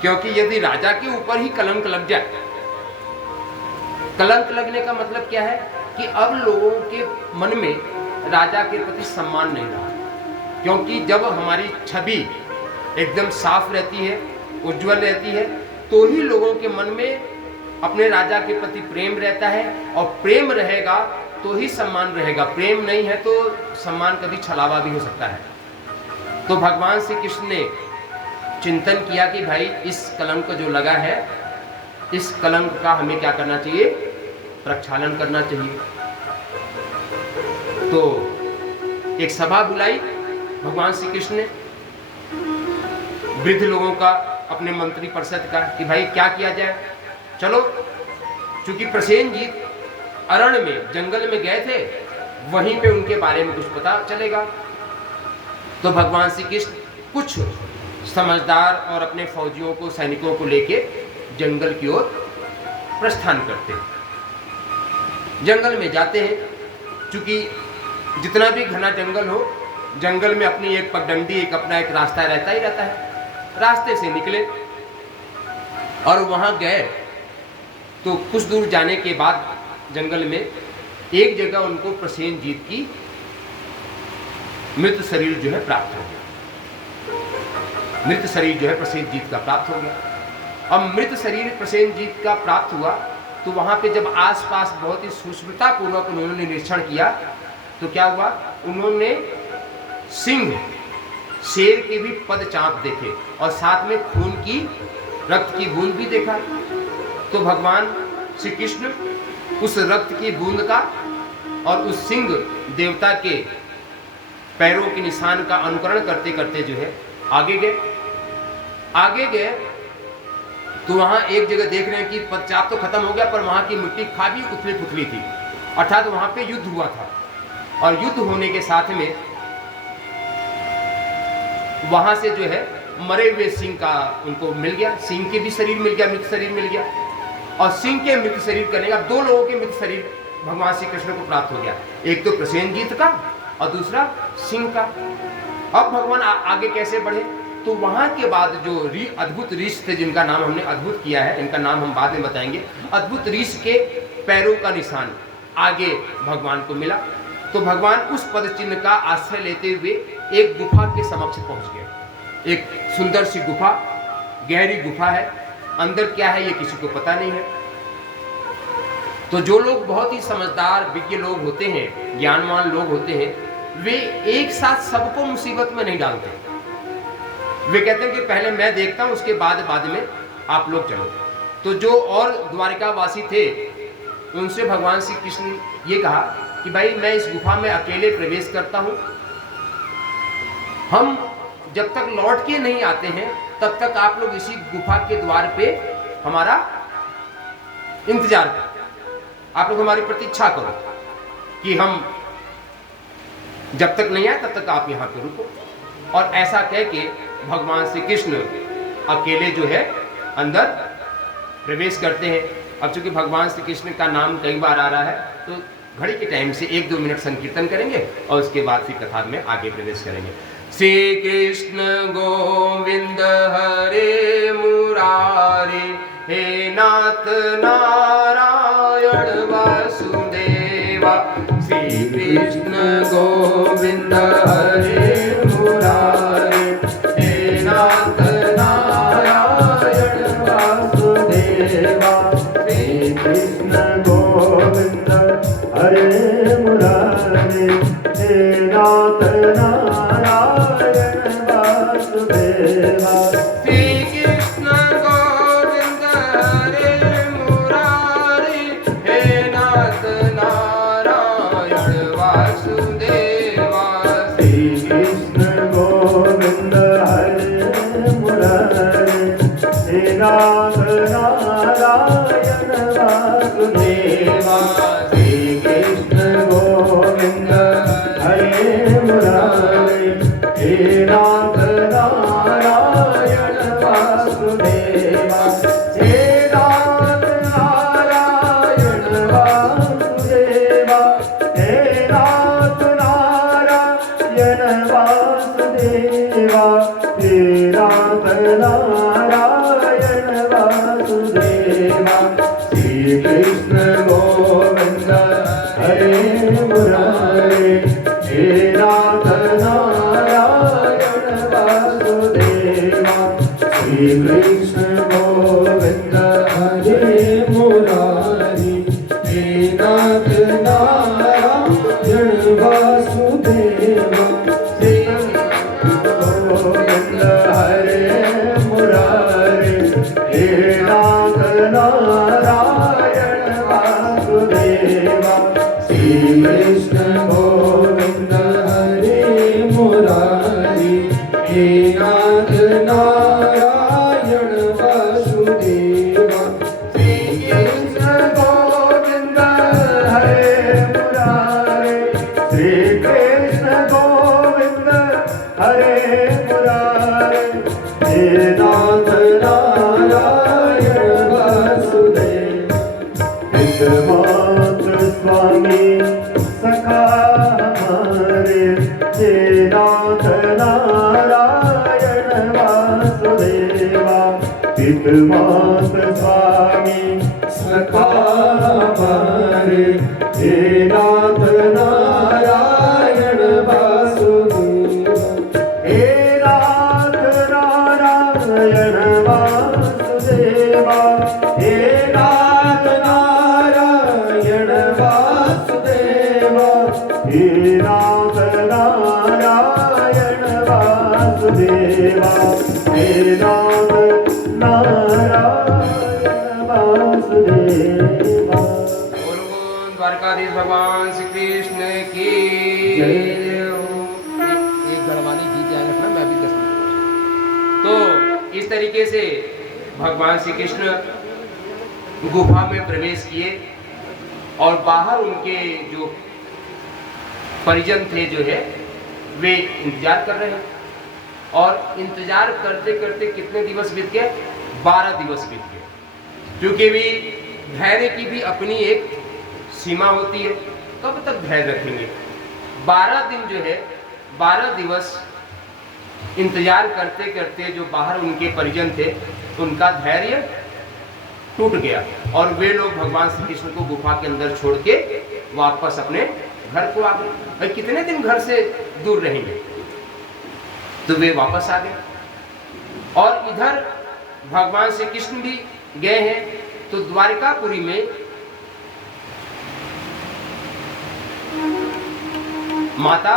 क्योंकि यदि राजा के ऊपर ही कलंक लग जाए, कलंक लगने का मतलब क्या है कि अब लोगों के मन में राजा के प्रति सम्मान नहीं रहा। क्योंकि जब हमारी छवि एकदम साफ रहती है, उज्जवल रहती है, तो ही लोगों के मन में अपने राजा के प्रति प्रेम रहता है, और प्रेम रहेगा तो ही सम्मान रहेगा। प्रेम नहीं है तो सम्मान कभी छलावा भी हो सकता है। तो भगवान श्री कृष्ण ने चिंतन किया कि भाई इस कलंक जो लगा है, इस कलंक का हमें क्या करना चाहिए, प्रक्षालन करना चाहिए। तो एक सभा बुलाई भगवान श्री कृष्ण ने, वृद्ध लोगों का, अपने मंत्री परिषद का, कि भाई क्या किया जाए। चलो, चूंकि प्रसेनजीत अरण्य में, जंगल में गए थे, वहीं पे उनके बारे में कुछ पता चलेगा। तो भगवान श्री कृष्ण कुछ समझदार और अपने फौजियों को, सैनिकों को लेके जंगल की ओर प्रस्थान करते हैं। जंगल में जाते हैं, चूंकि जितना भी घना जंगल हो, जंगल में अपनी एक पगडंडी, एक अपना एक रास्ता रहता ही रहता है। रास्ते से निकले और वहां गए तो कुछ दूर जाने के बाद जंगल में एक जगह उनको प्रसेनजीत की मृत शरीर जो है प्राप्त हो गया। मृत शरीर जो है प्रसेनजीत का प्राप्त हो गया। अब मृत शरीर प्रसेनजीत का प्राप्त हुआ तो वहां पे जब आसपास बहुत ही सूक्ष्मता पूर्वक उन्होंने निरीक्षण किया तो क्या हुआ, उन्होंने सिंह, शेर के भी पद चांप देखे और साथ में खून की, रक्त की बूंद भी देखा। तो भगवान श्री कृष्ण उस रक्त की बूंद का और उस सिंह देवता के पैरों के निशान का अनुकरण करते करते जो है आगे गए तो वहां एक जगह देख रहे हैं कि पदचाप तो खत्म हो गया, पर वहां की मिट्टी खाली उथली पुथली थी, अर्थात वहां पे युद्ध हुआ था। और युद्ध होने के साथ में वहां से जो है मरे हुए सिंह का उनको मिल गया, सिंह के भी शरीर मिल गया, मृत शरीर मिल गया। और सिंह के मृत शरीर करने का, दो लोगों के मृत शरीर भगवान श्री कृष्ण को प्राप्त हो गया, एक तो प्रसेनजीत का और दूसरा सिंह का। अब भगवान आगे कैसे बढ़े, तो वहां के बाद जो अद्भुत ऋषि थे, जिनका नाम हमने अद्भुत किया है, इनका नाम हम बाद में बताएंगे, अद्भुत ऋषि के पैरों का निशान आगे भगवान को मिला। तो भगवान उस पद चिन्ह का आश्रय लेते हुए एक गुफा के समक्ष पहुंच गए। एक सुंदर सी गुफा, गहरी गुफा है, अंदर क्या है ये किसी को पता नहीं है। तो जो लोग बहुत ही समझदार, विज्ञ लोग होते हैं, ज्ञानवान लोग होते हैं, वे एक साथ सबको मुसीबत में नहीं डालते। वे कहते हैं कि पहले मैं देखता हूं, उसके बाद में आप लोग चलो। तो जो और द्वारिकावासी थे उनसे भगवान श्री कृष्ण ने ये कहा कि भाई मैं इस गुफा में अकेले प्रवेश करता हूं, हम जब तक लौट के नहीं आते हैं तब तक आप लोग इसी गुफा के द्वार पे हमारा इंतजार करो, आप लोग हमारी प्रतीक्षा करो कि हम जब तक नहीं आए तब तक आप यहाँ पे रुको। और ऐसा कह के भगवान श्री कृष्ण अकेले जो है अंदर प्रवेश करते हैं। अब चूंकि भगवान श्री कृष्ण का नाम कई बार आ रहा है तो घड़ी के टाइम से 1-2 मिनट संकीर्तन करेंगे और उसके बाद फिर कथा में आगे प्रवेश करेंगे। श्री कृष्ण गोविंद हरे मुरारे, हे नाथ नारायण वासुदेवा। श्री कृष्ण गोविंद हरे मुरारे, हे नाथ नारायण वासुदेवा। श्री कृष्ण गोविंद हरे मुरारे, हे नाथ नारायण वासुदेवा। श्री कृष्ण गोविंद हरे मुरारे, हे नाथ नारायण वासुदेवा। श्री कृष्ण गोविंद नाथ नारायण वासुदेवा श्री कृष्ण गोविंद हरे मुरारी हे नाथ नारायण वासुदेवा हे नाथ नारायण वासुदेवा हे नाथ नारायण वासुदेवा हे नाथ नारायण वासुदेवा श्री कृष्ण गोविंद हरे मुरारी हे नाथ नारायण वासुदेवा श्री कृष्ण गोविंद हरे मुरारी हे नाथ नारायण वासुदेवा श्री गोविंद हरे मुरारी हे नाथ नारायण वासुदेवा श्री कृष्ण गोविंद हरे मुरारी हे नाथ नारायण वासुदेवा श्री कृष्ण गोविंद हरे मुरारी श्री कृष्ण गोविंद हरे मुरारी हे नाथ नारायण वासुदेवा एकमात्र स्वामी सखा हमारे हे नाथ नारायण वासुदेवा एकमात्र स्वामी सखा हमारे हे नाथ नारायण वासुदेवा हे नाथ नारायण वासुदेवा हे नाथ नारायण वासुदेवा हे नाथ नारायण वासुदेवा हे नाथ नारायण वासुदेवा। बोलो द्वारकाधीश भगवान श्री कृष्ण की जय। एक गढ़वाली गीत याद रखना, मैं भी दस मिनट। तो इस तरीके से भगवान श्री कृष्ण गुफा में प्रवेश किए और बाहर उनके जो परिजन थे जो है वे इंतजार कर रहे हैं। और इंतजार करते करते कितने दिवस बीत गए? 12 दिवस बीत गए। क्योंकि भी धैर्य की भी अपनी एक सीमा होती है, कब तक धैर्य रखेंगे? 12 दिन जो है, 12 दिवस इंतजार करते करते जो बाहर उनके परिजन थे उनका धैर्य टूट गया और वे लोग भगवान श्री कृष्ण को गुफा के अंदर छोड़ के वापस अपने घर को आ गए। भाई कितने दिन घर से दूर रहेंगे? तो वे वापस आ गए। और इधर भगवान श्री कृष्ण भी गए हैं। तो द्वारकापुरी में माता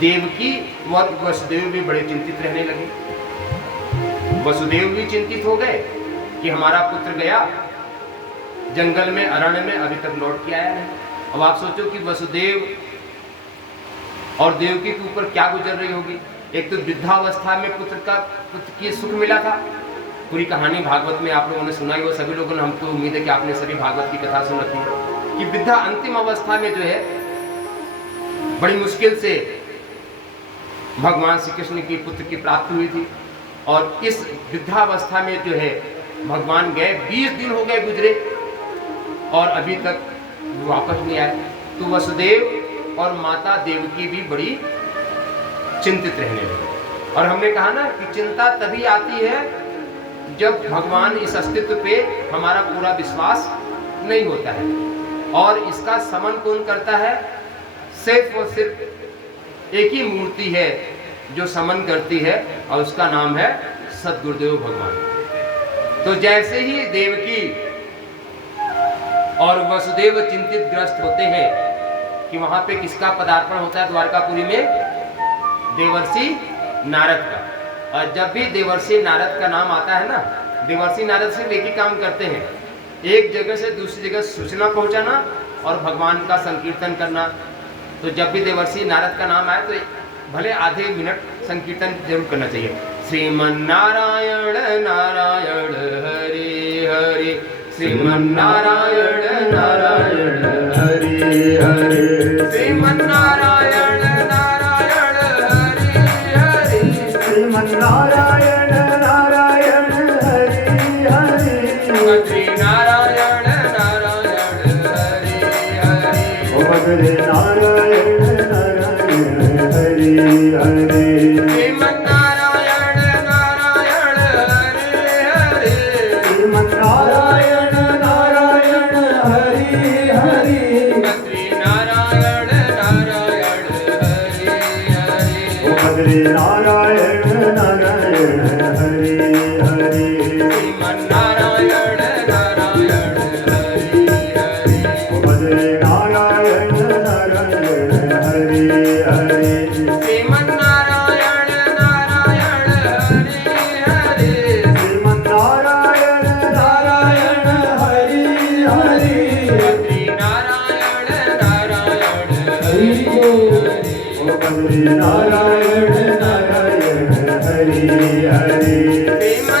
देवकी और वसुदेव भी बड़े चिंतित रहने लगे। वसुदेव भी चिंतित हो गए कि हमारा पुत्र गया जंगल में, अरण्य में, अभी तक लौट के आया नहीं। अब आप सोचो कि वसुदेव और देवकी के ऊपर क्या गुजर रही होगी। एक तो वृद्धावस्था में पुत्र की सुख मिला था। पूरी कहानी भागवत में आप लोगों ने सुनाई हो, सभी लोगों ने, हमको उम्मीद है कि आपने सभी भागवत की कथा सुन रखी है कि वृद्धा अंतिम अवस्था में जो है बड़ी मुश्किल से भगवान श्री कृष्ण की पुत्र की प्राप्ति हुई थी। और इस वृद्धावस्था में जो है भगवान गए, 20 दिन हो गए गुजरे और अभी तक वापस नहीं आए। तो वसुदेव और माता देवकी भी बड़ी चिंतित रहने लगे। और हमने कहा ना कि चिंता तभी आती है जब भगवान इस अस्तित्व पे हमारा पूरा विश्वास नहीं होता है। और इसका समन कौन करता है? सिर्फ और सिर्फ एक ही मूर्ति है जो समन करती है और उसका नाम है सद्गुरुदेव भगवान। तो जैसे ही देवकी और वसुदेव चिंतित ग्रस्त होते हैं कि वहां पे किसका पदार्पण होता है द्वारकापुरी में? देवर्षि नारद का। और जब भी देवर्षि नारद का नाम आता है ना, देवर्षि नारद सिर्फ एक ही काम करते हैं, एक जगह से दूसरी जगह सूचना पहुंचाना और भगवान का संकीर्तन करना। तो जब भी देवर्षि नारद का नाम आए तो भले आधे मिनट संकीर्तन जरूर करना चाहिए। श्रीमन्नारायण नारायण हरे हरे, श्रीमन्नारायण नारायण हरे हरे, श्रीमन्नारायण नारायण हरे हरे, श्रीमन्नारायण नारायण हरे हरे, श्री नारायण नारायण हरे हरे, भद्रे नारायण नारायण हरे हरे, श्रीमन्नारायण नारायण हरे हरे, श्रीमन्नारायण नारायण हरे हरे, श्री नारायण नारायण हरे हरे, भद्रे नारायण नारायण हरे हरे, श्रीमन्नारायण नारायण हरे हरे, भद्रे नारायण नारायण हरे हरे, श्रीमन्नारायण नारायण हरे हरे, श्रीमन्नारायण नारायण हरे हरे, श्री नारायण नारायण हरे हरे, भद्रे नारायण नारायण हरे हरे,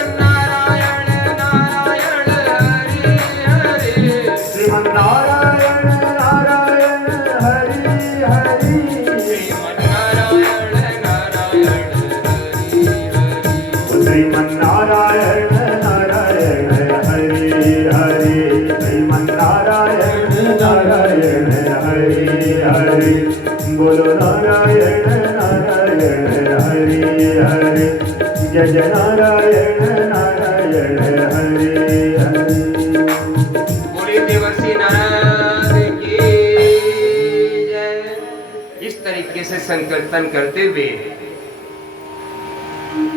श्रीमन्नारायण नारायण हरे हरे, श्रीमन्नारायण नारायण हरे हरे, श्रीमन्नारायण नारायण हरे हरे, श्रीमन्नारायण नारायण हरे हरे, श्रीमन्नारायण नारायण हरे हरे, बोलो नारायण नारायण हरे हरे, जय जय नारायण नारायण हरे हरे। बोलिए देवर्षि नारद की जय। इस तरीके से संकीर्तन करते हुए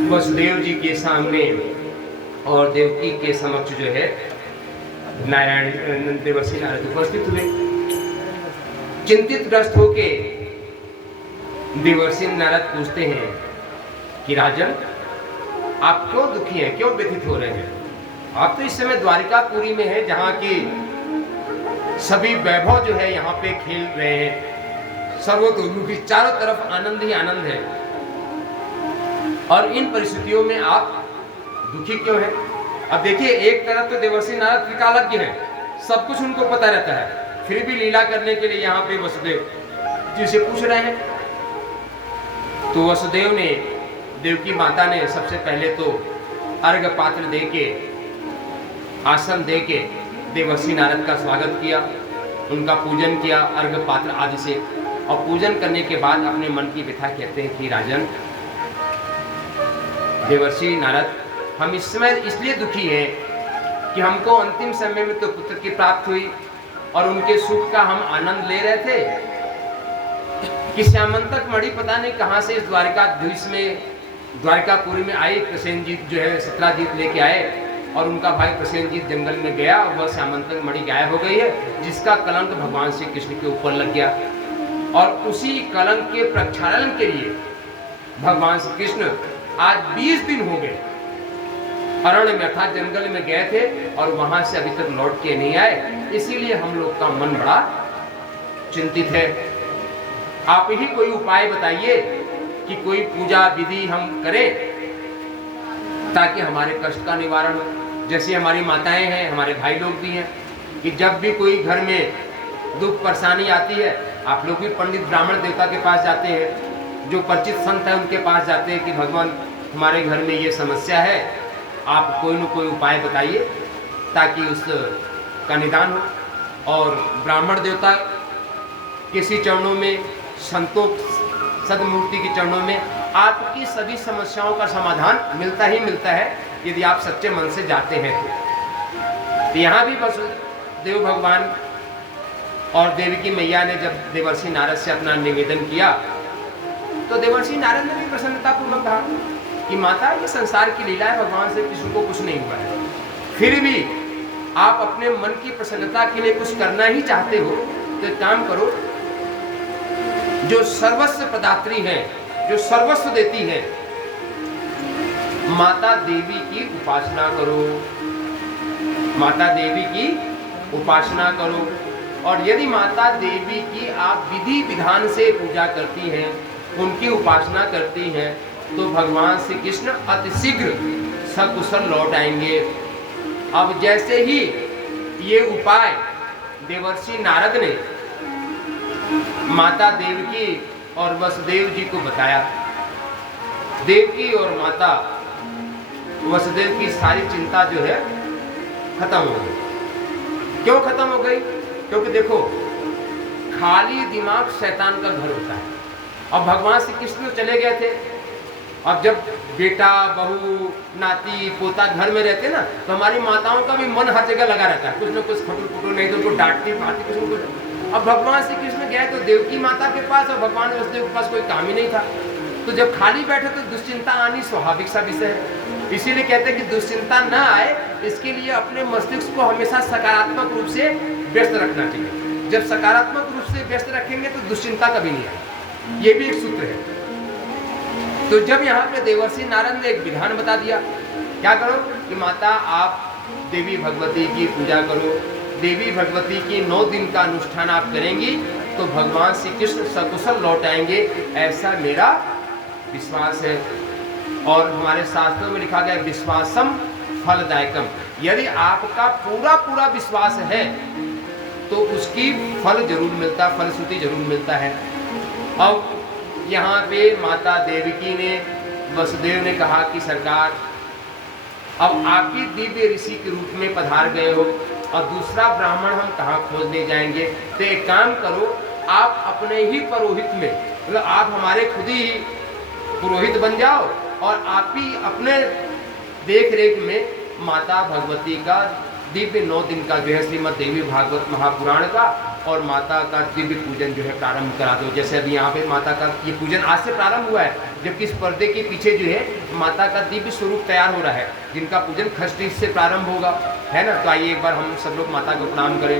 वसुदेव जी के सामने और देवकी के समक्ष जो है नारायण देवर्षि नारद उपस्थित हुए। चिंतित ग्रस्त होके देवर्षि नारद पूछते हैं कि राजन, आप क्यों दुखी हैं, क्यों व्यथित हो रहे हैं? आप तो इस समय द्वारिकापुरी में हैं, जहाँ की सभी वैभव जो है यहाँ पे खेल रहे हैं, सर्वतोमुखी, चारों तरफ आनंद ही आनंद है, और इन परिस्थितियों में आप दुखी क्यों हैं? अब देखिए, एक तरफ तो देवर्षि नारद त्रिकालज्ञ हैं, सब कुछ उनको पता रहता है, फिर भी लीला करने के लिए यहाँ पे वसुदेव जी से पूछ रहे हैं। तो वसुदेव ने, देवकी माता ने सबसे पहले तो अर्घ पात्र दे के, आसन दे के देवर्षि नारद का स्वागत किया, उनका पूजन किया अर्घ पात्र आदि से, और पूजन करने के बाद अपने मन की व्यथा कहते हैं कि राजन देवर्षि नारद, हम इस समय इसलिए दुखी हैं कि हमको अंतिम समय में तो पुत्र की प्राप्ति हुई और उनके सुख का हम आनंद ले रहे थे कि श्यामंतक मणि पता नहीं कहां से इस द्वारिकाधीश में, द्वारिकापुरी में आई। प्रसेनजीत जो है 17 जीत लेके आए और उनका भाई प्रसेनजीत जंगल में गया और वह श्यामंतक मणि गायब हो गई है, जिसका कलंक भगवान श्री कृष्ण के ऊपर लग गया। और उसी कलंक के प्रक्षालन के लिए भगवान श्री कृष्ण आज 20 दिन हो गए अरण्य में अर्थात जंगल में गए थे और वहां से अभी तक लौट के नहीं आए, इसीलिए हम लोग का मन बड़ा चिंतित है। आप ही कोई उपाय बताइए कि कोई पूजा विधि हम करें ताकि हमारे कष्ट का निवारण हो। जैसे हमारी माताएं हैं, हमारे भाई लोग भी हैं, कि जब भी कोई घर में दुख परेशानी आती है, आप लोग भी पंडित ब्राह्मण देवता के पास जाते हैं, जो परिचित संत है उनके पास जाते हैं कि भगवान हमारे घर में ये समस्या है, आप कोई न कोई उपाय बताइए ताकि उसका निदान हो। और ब्राह्मण देवता किसी चरणों में, संतों सदमूर्ति के चरणों में आपकी सभी समस्याओं का समाधान मिलता ही मिलता है, यदि आप सच्चे मन से जाते हैं तो। यहाँ भी वसुदेव भगवान और देवकी मैया ने जब देवर्षि नारद से अपना निवेदन किया तो देवर्षि नारद ने भी प्रसन्नतापूर्वक कहा कि माता, ये संसार की लीला है, भगवान से किसी को कुछ नहीं हुआ है, फिर भी आप अपने मन की प्रसन्नता के लिए कुछ करना ही चाहते हो तो एक काम करो, जो सर्वस्व प्रदात्री है, जो सर्वस्व देती है, माता देवी की उपासना करो, माता देवी की उपासना करो। और यदि माता देवी की आप विधि विधान से पूजा करती हैं, उनकी उपासना करती हैं, तो भगवान श्री कृष्ण अतिशीघ्र सकुशल लौट आएंगे। अब जैसे ही ये उपाय देवर्षि नारद ने माता देवकी और वसुदेव जी को बताया, देवकी और माता वसुदेव की सारी चिंता जो है खत्म हो गई। क्यों खत्म हो गई? क्योंकि देखो, खाली दिमाग शैतान का घर होता है। अब भगवान श्री कृष्ण चले गए थे, अब जब बेटा बहू नाती पोता घर में रहते ना, तो हमारी माताओं का भी मन हर जगह लगा रहता है, कुछ न कुछ खटुल पुटुल, नहीं तो उनको डांटती पाती कुछ न कुछ। अब भगवान श्री कृष्ण गए तो देवकी माता के पास, और भगवान वसुदेव के पास कोई काम ही नहीं था। तो जब खाली बैठे तो दुश्चिंता आनी स्वाभाविक सा विषय है। इसीलिए कहते हैं कि दुश्चिंता न आए, इसके लिए अपने मस्तिष्क को हमेशा सकारात्मक रूप से व्यस्त रखना चाहिए। जब सकारात्मक रूप से व्यस्त रखेंगे तो दुश्चिंता कभी नहीं आएगी। ये भी एक सूत्र है। तो जब यहाँ पे देवर्षि नारद ने एक विधान बता दिया, क्या करो कि माता आप देवी भगवती की पूजा करो, देवी भगवती की 9 दिन का अनुष्ठान आप करेंगी तो भगवान श्री कृष्ण सकुशल लौट आएंगे, ऐसा मेरा विश्वास है। और हमारे शास्त्रों में लिखा गया विश्वासम फलदायकम। यदि आपका पूरा पूरा विश्वास है तो उसकी फल जरूर मिलता, फलश्रुति जरूर मिलता है। अब यहाँ पे माता देवकी ने, वसुदेव ने कहा कि सरकार, अब आप ही दिव्य ऋषि के रूप में पधार गए हो और दूसरा ब्राह्मण हम कहाँ खोजने जाएंगे, तो एक काम करो, आप अपने ही पुरोहित में, मतलब आप हमारे खुद ही पुरोहित बन जाओ और आप ही अपने देख रेख में माता भगवती का दिव्य 9 दिन का जो है श्रीमद् देवी भागवत महापुराण का और माता का दिव्य पूजन जो है प्रारंभ करा दो। जैसे अभी यहाँ पे माता का ये पूजन आज से प्रारंभ हुआ है, जबकि इस पर्दे के पीछे जो है माता का दिव्य स्वरूप तैयार हो रहा है, जिनका पूजन खष्टी से प्रारंभ होगा, है ना। तो आइए एक बार हम सब लोग माता को प्रणाम करें।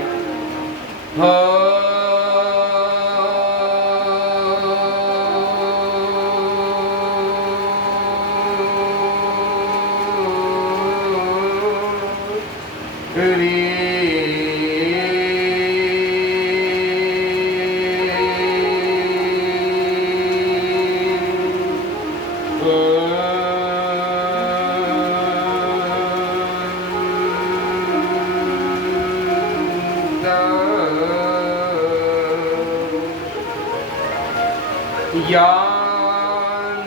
या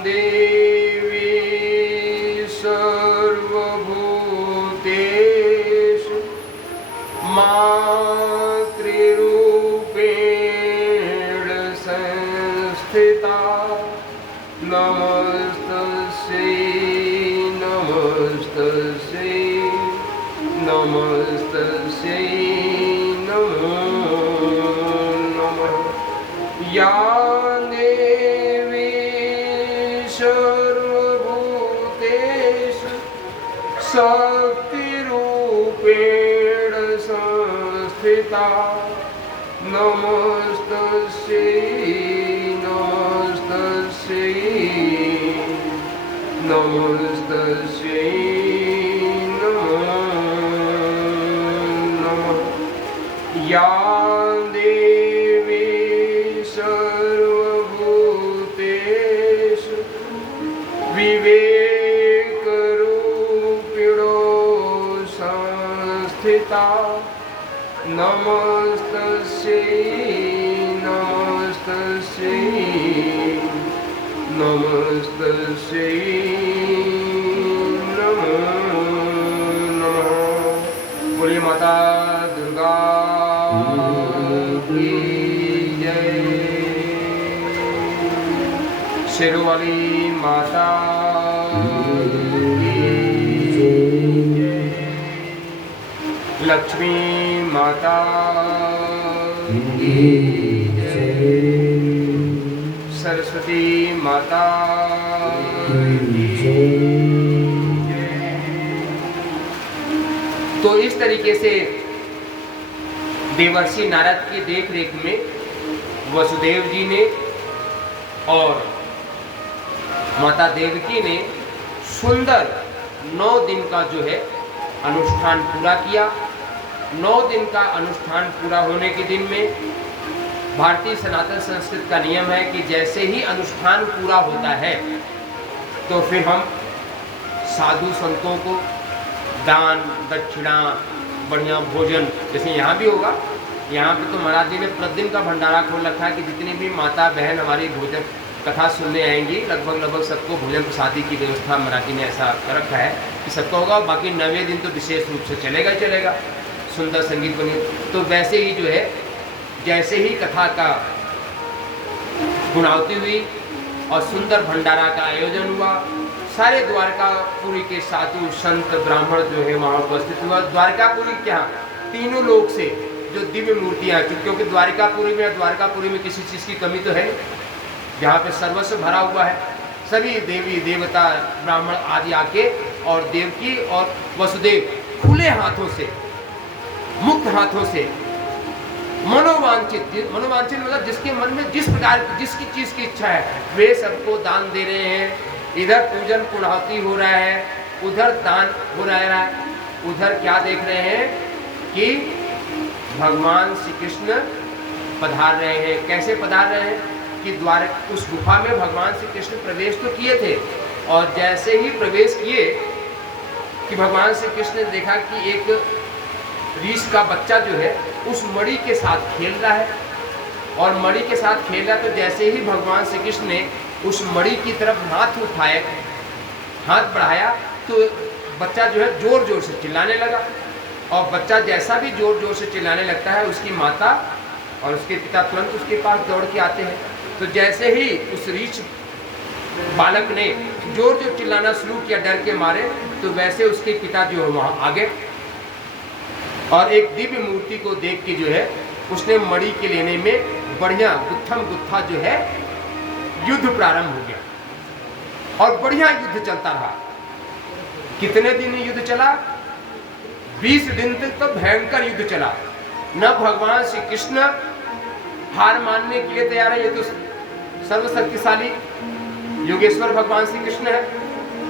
देवी सर्वभूतेषु मातृरूपेण संस्थिता नमस्तस्यै नमस्तस्यै नमस्तस्यै नमो नमः। या शक्तिरूपेण संस्थिता नमस्तस्यै नमस्तस्यै नमस्तस्यै नमो नमः। या देवी सर्वभूतेषु विवेकरूपिणो संस्थिता नमस्तस्यै नमस्तस्यै नमस्तस्यै नमो नमः। बोलिए माता दुर्गा की जय। शेरों वाली माता की जय। लक्ष्मी माता की जय। सरस्वती माता की जय। तो इस तरीके से देवर्षि नारद की देख रेख में वसुदेव जी ने और माता देवकी ने सुंदर 9 दिन का जो है अनुष्ठान पूरा किया। 9 दिन का अनुष्ठान पूरा होने के दिन में भारतीय सनातन संस्कृति का नियम है कि जैसे ही अनुष्ठान पूरा होता है तो फिर हम साधु संतों को दान दक्षिणा बढ़िया भोजन, जैसे यहाँ भी होगा, यहाँ पे तो महाराज जी ने प्रतिदिन का भंडारा खोल रखा है कि जितनी भी माता बहन हमारी भोजन कथा सुनने आएंगी लगभग सबको भोजन प्रसादी की व्यवस्था महाराज जी ने ऐसा कर रखा है कि सबका होगा। बाकी 9वें दिन तो विशेष रूप से चलेगा ही चलेगा, सुंदर संगीत बनी। तो वैसे ही जो है, जैसे ही कथा का गुणावती हुई और सुंदर भंडारा का आयोजन हुआ, सारे द्वारकापुरी के साधु संत ब्राह्मण जो है वहाँ उपस्थित हुआ। द्वारकापुरी क्या, तीनों लोक से जो दिव्य मूर्तियाँ, क्योंकि द्वारकापुरी में किसी चीज़ की कमी तो है, जहाँ पे सर्वस्व भरा हुआ है, सभी देवी देवता ब्राह्मण आदि आके और देवकी और वसुदेव खुले हाथों से, मुक्त हाथों से, मनोवांछित मतलब जिसके मन में जिस प्रकार जिसकी चीज की इच्छा है वे सबको दान दे रहे हैं। इधर पूजन पूर्णाहुति हो रहा है, उधर दान हो रहा है, उधर क्या देख रहे हैं कि भगवान श्री कृष्ण पधार रहे हैं। कैसे पधार रहे हैं कि उस गुफा में भगवान श्री कृष्ण प्रवेश तो किए थे, और जैसे ही प्रवेश किए कि भगवान श्री कृष्ण ने देखा कि एक ऋषि का बच्चा जो है उस मणि के साथ खेल रहा है, और मणि के साथ खेल रहा है, तो जैसे ही भगवान श्री कृष्ण ने उस मणि की तरफ हाथ उठाए, हाथ बढ़ाया, तो बच्चा जो है जोर जोर से चिल्लाने लगा। और बच्चा जैसा भी जोर जोर से चिल्लाने लगता है, उसकी माता और उसके पिता तुरंत उसके पास दौड़ के आते हैं। तो जैसे ही उस ऋषि बालक ने जोर जोर चिल्लाना शुरू किया डर के मारे, तो वैसे उसके पिता जो है वहाँ आ गए और एक दिव्य मूर्ति को देख के जो है उसने मणि के लेने में बढ़िया गुत्थम गुत्था जो है युद्ध प्रारंभ हो गया, और बढ़िया युद्ध चलता रहा। कितने दिन युद्ध चला? 20 दिन तक तो भयंकर युद्ध चला। न भगवान श्री कृष्ण हार मानने के लिए तैयार है, ये तो सर्वशक्तिशाली योगेश्वर भगवान श्री कृष्ण है,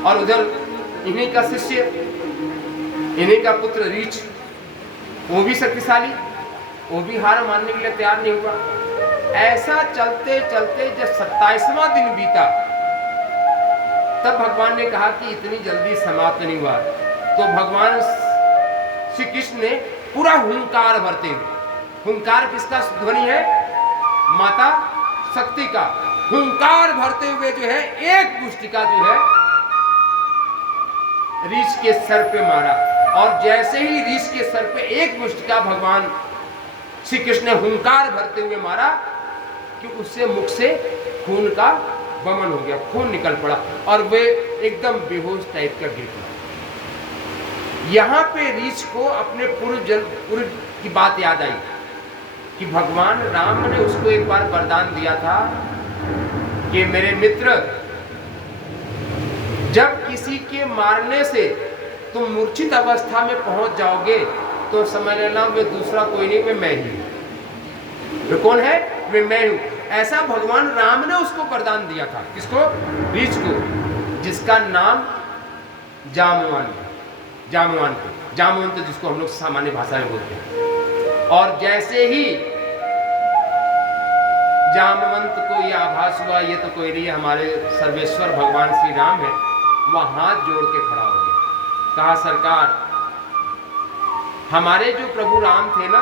और उधर इन्हीं का शिष्य, इन्हीं का पुत्र रीछ, वो भी शक्तिशाली, वो भी हार मानने के लिए तैयार नहीं हुआ। ऐसा चलते चलते जब 27वां दिन बीता, तब भगवान ने कहा कि इतनी जल्दी समाप्त नहीं हुआ। तो भगवान श्री कृष्ण ने पूरा हुंकार भरते हुए, हुंकार किसका ध्वनि है? माता शक्ति का। हुंकार भरते हुए जो है एक मुष्टिका जो है ऋष के सर पे मारा, और जैसे ही ऋष के सर पे एक मुष्टिका भगवान श्री कृष्ण ने हुंकार भरते हुए मारा कि उससे मुख से खून का वमन हो गया, खून निकल पड़ा, और वे एकदम बेहोश टाइप का गिर पड़ा। यहाँ पे ऋष को अपने पूर्व की बात याद आई कि भगवान राम ने उसको एक बार वरदान दिया था कि मेरे मित्र, जब किसी के मारने से तुम मूर्छित अवस्था में पहुंच जाओगे तो समझ लेना वे दूसरा कोई नहीं, वे मैं ही हूं। वे कौन है? वे मैं हूं। ऐसा भगवान राम ने उसको वरदान दिया था। किसको? ऋष को, जिसका नाम जामवंत, जामवंत जिसको हम लोग सामान्य भाषा में बोलते हैं। और जैसे ही जामवंत को यह आभास हुआ ये तो कोई नहीं, हमारे सर्वेश्वर भगवान श्री राम है, वह हाथ जोड़ के खड़ा हो गया। कहा, सरकार, हमारे जो प्रभु राम थे ना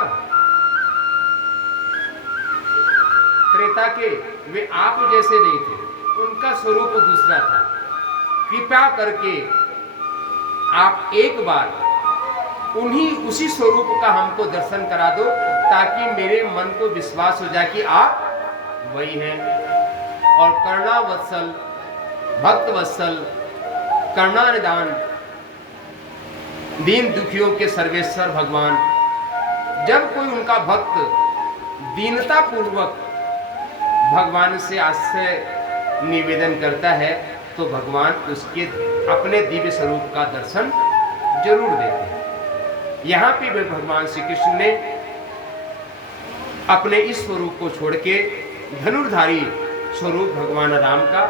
त्रेता के, वे आप जैसे नहीं थे, उनका स्वरूप दूसरा था। कृपया करके आप एक बार उसी स्वरूप का हमको दर्शन करा दो, ताकि मेरे मन को विश्वास हो जाए कि आप वही हैं। और करुणा वत्सल, भक्त वत्सल, करुणा निदान, दीन दुखियों के सर्वेश्वर भगवान, जब कोई उनका भक्त दीनता पूर्वक भगवान से आश्रय निवेदन करता है तो भगवान उसके अपने दिव्य स्वरूप का दर्शन जरूर देते हैं। यहाँ पे भी भगवान श्री कृष्ण ने अपने इस स्वरूप को छोड़ के धनुर्धारी स्वरूप भगवान राम का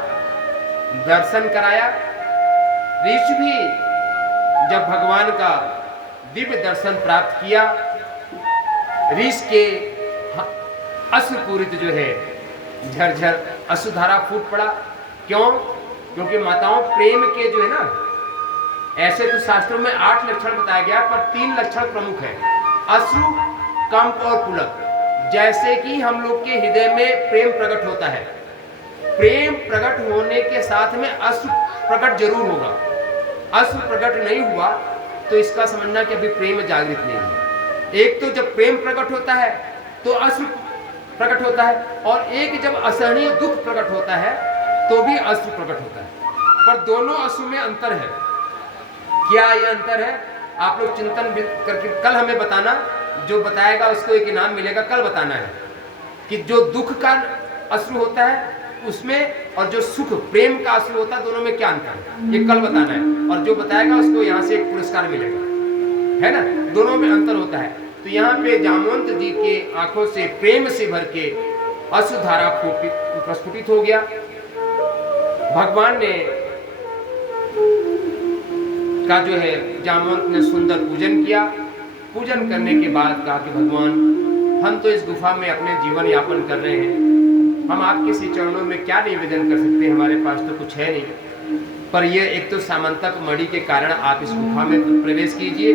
दर्शन कराया। ऋषि भी जब भगवान का दिव्य दर्शन प्राप्त किया, ऋषि के अश्रुपूरित जो है झरझर अश्रुधारा फूट पड़ा। क्यों? क्योंकि माताओं प्रेम के जो है ना, ऐसे तो शास्त्रों में 8 लक्षण बताया गया, पर 3 लक्षण प्रमुख है, अश्रु, कंप और पुलक। जैसे कि हम लोग के हृदय में प्रेम प्रकट होता है, प्रेम प्रकट होने के साथ में अश्रु प्रकट जरूर होगा। अश्रु प्रकट नहीं हुआ तो इसका समझना कि अभी प्रेम जागृत नहीं हुआ। एक तो जब प्रेम प्रकट होता है तो अश्रु प्रकट होता है, और एक जब असहनीय दुख प्रकट होता है तो भी अश्रु प्रकट होता है, पर दोनों अश्रु में अंतर है। क्या ये अंतर है? आप लोग चिंतन करके कल हमें बताना, जो बताएगा उसको एक इनाम मिलेगा। कल बताना है कि जो दुख का अश्रु होता है उसमें और जो सुख प्रेम का अश्रु होता है, दोनों में क्या अंतर है, ये कल बताना है। और जो बताएगा उसको यहाँ से एक पुरस्कार मिलेगा, है ना, दोनों में अंतर होता है। तो यहाँ पे जामवंत जी के आंखों से प्रेम से भर के अश्रुधारा प्रस्फुटित हो गया। भगवान ने का जो है जामवंत ने सुंदर पूजन किया। पूजन करने के बाद कहा कि भगवान, हम तो इस गुफा में अपने जीवन यापन कर रहे हैं, हम आपके श्री चरणों में क्या निवेदन कर सकते हैं, हमारे पास तो कुछ है नहीं, पर ये एक तो श्यामंतक मणि के कारण आप इस गुफा में तो प्रवेश कीजिए,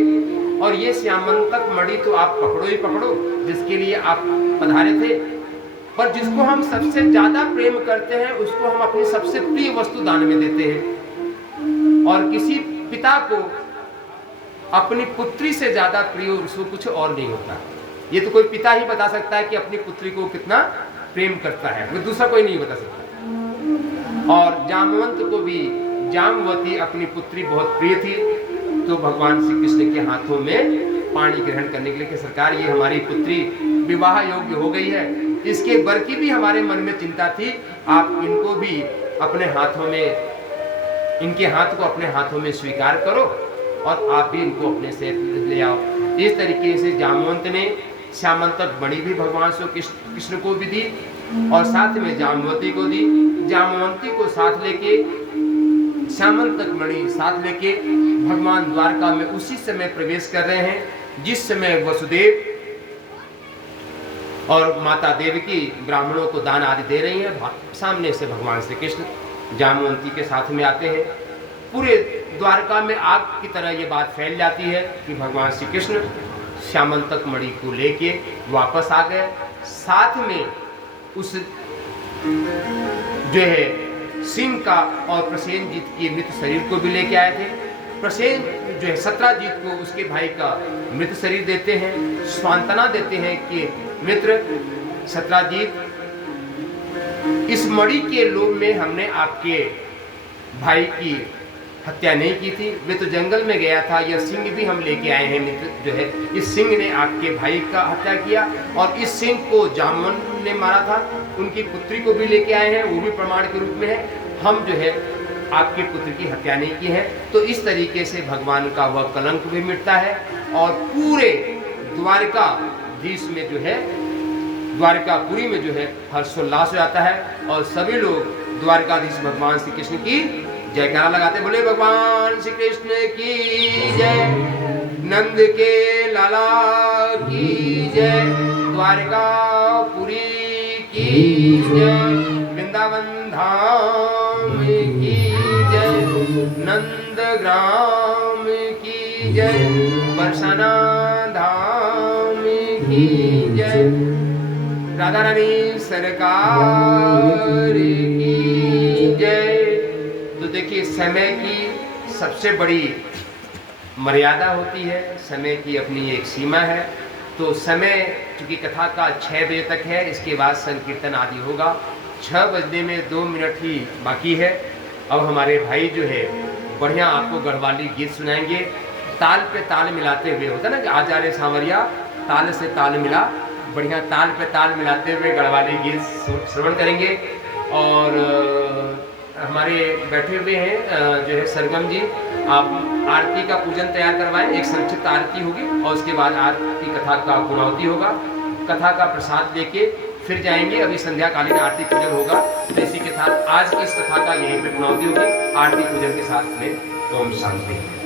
और ये श्यामंतक मणि तो आप पकड़ो ही पकड़ो, जिसके लिए आप पधारे थे, पर जिसको हम सबसे ज्यादा प्रेम करते हैं उसको हम अपनी सबसे प्रिय वस्तु दान में देते हैं। और किसी पिता को अपनी पुत्री से ज्यादा प्रिय उसको कुछ और नहीं होता। ये तो कोई पिता ही बता सकता है कि अपनी पुत्री को कितना प्रेम करता है, वो दूसरा कोई नहीं बता सकता। और जामवंत को भी जामवती अपनी पुत्री बहुत प्रिय थी, तो भगवान श्री कृष्ण के हाथों में पानी ग्रहण करने के लिए कि सरकार ये हमारी पुत्री विवाह योग्य हो गई है, इसके वर की भी हमारे मन में चिंता थी, आप इनको भी अपने हाथों में, इनके हाथ को अपने हाथों में स्वीकार करो और आप भी इनको अपने से ले आओ। इस तरीके से जामवंत ने श्यामंतक मणि भी भगवान श्री कृष्ण को भी दी और साथ में जामवती को दी। जामवंती को साथ लेके, श्यामंतक मणि साथ लेके भगवान द्वारका में उसी समय प्रवेश कर रहे हैं जिस समय वसुदेव और माता देवकी ब्राह्मणों को दान आदि दे रही हैं। सामने से भगवान श्री कृष्ण जामवंती के साथ में आते हैं। पूरे द्वारका में आग की तरह ये बात फैल जाती है कि भगवान श्री कृष्ण श्यामंतक मणि को लेके वापस आ गए। साथ में उस जो है सिंह का और प्रसेनजीत के मृत शरीर को भी लेके आए थे। प्रसेन जो है सत्राजीत को उसके भाई का मृत शरीर देते हैं, सांत्वना देते हैं कि मित्र सत्राजीत, इस मणि के लोभ में हमने आपके भाई की हत्या नहीं की थी, वे तो जंगल में गया था, यह सिंह भी हम लेके आए हैं मित्र, जो है इस सिंह ने आपके भाई का हत्या किया और इस सिंह को जामवंत ने मारा था, उनकी पुत्री को भी लेके आए हैं, वो भी प्रमाण के रूप में है, हम जो है आपके पुत्र की हत्या नहीं की है। तो इस तरीके से भगवान का वह कलंक भी मिटता है और पूरे द्वारकाधीश में जो है, द्वारकापुरी में जो है हर्षोल्लास हो जाता है और सभी लोग द्वारकाधीश भगवान श्री कृष्ण की जयकारा लगाते, बोले भगवान श्री कृष्ण की जय, नंद के लाला की जय, द्वारकापुरी की जय, वृंदावन धाम की जय, नंदग्राम की जय, बरसाना धाम की जय, राधा रानी सरकार की जय। तो देखिए, समय की सबसे बड़ी मर्यादा होती है, समय की अपनी एक सीमा है। तो समय चूंकि कथा का 6 बजे तक है, इसके बाद संकीर्तन आदि होगा। 6 बजने में 2 मिनट ही बाकी है। अब हमारे भाई जो है बढ़िया आपको गढ़वाली गीत सुनाएंगे, ताल पे ताल मिलाते हुए, होता है ना कि आज जा रहे सांवरिया ताल से ताल मिला, बढ़िया ताल पे ताल मिलाते हुए गढ़वाली गीत श्रवण करेंगे। और हमारे बैठे हुए हैं जो है सरगम जी, आप आरती का पूजन तैयार करवाएं, एक संक्षिप्त आरती होगी और उसके बाद आरती कथा का गुणावती होगा, कथा का प्रसाद लेके फिर जाएंगे। अभी संध्याकालीन आरती पूजन होगा, तो इसी के साथ आज की इस कथा का यहीं पे गुणावती होगी आरती पूजन के साथ में। ओम शांति।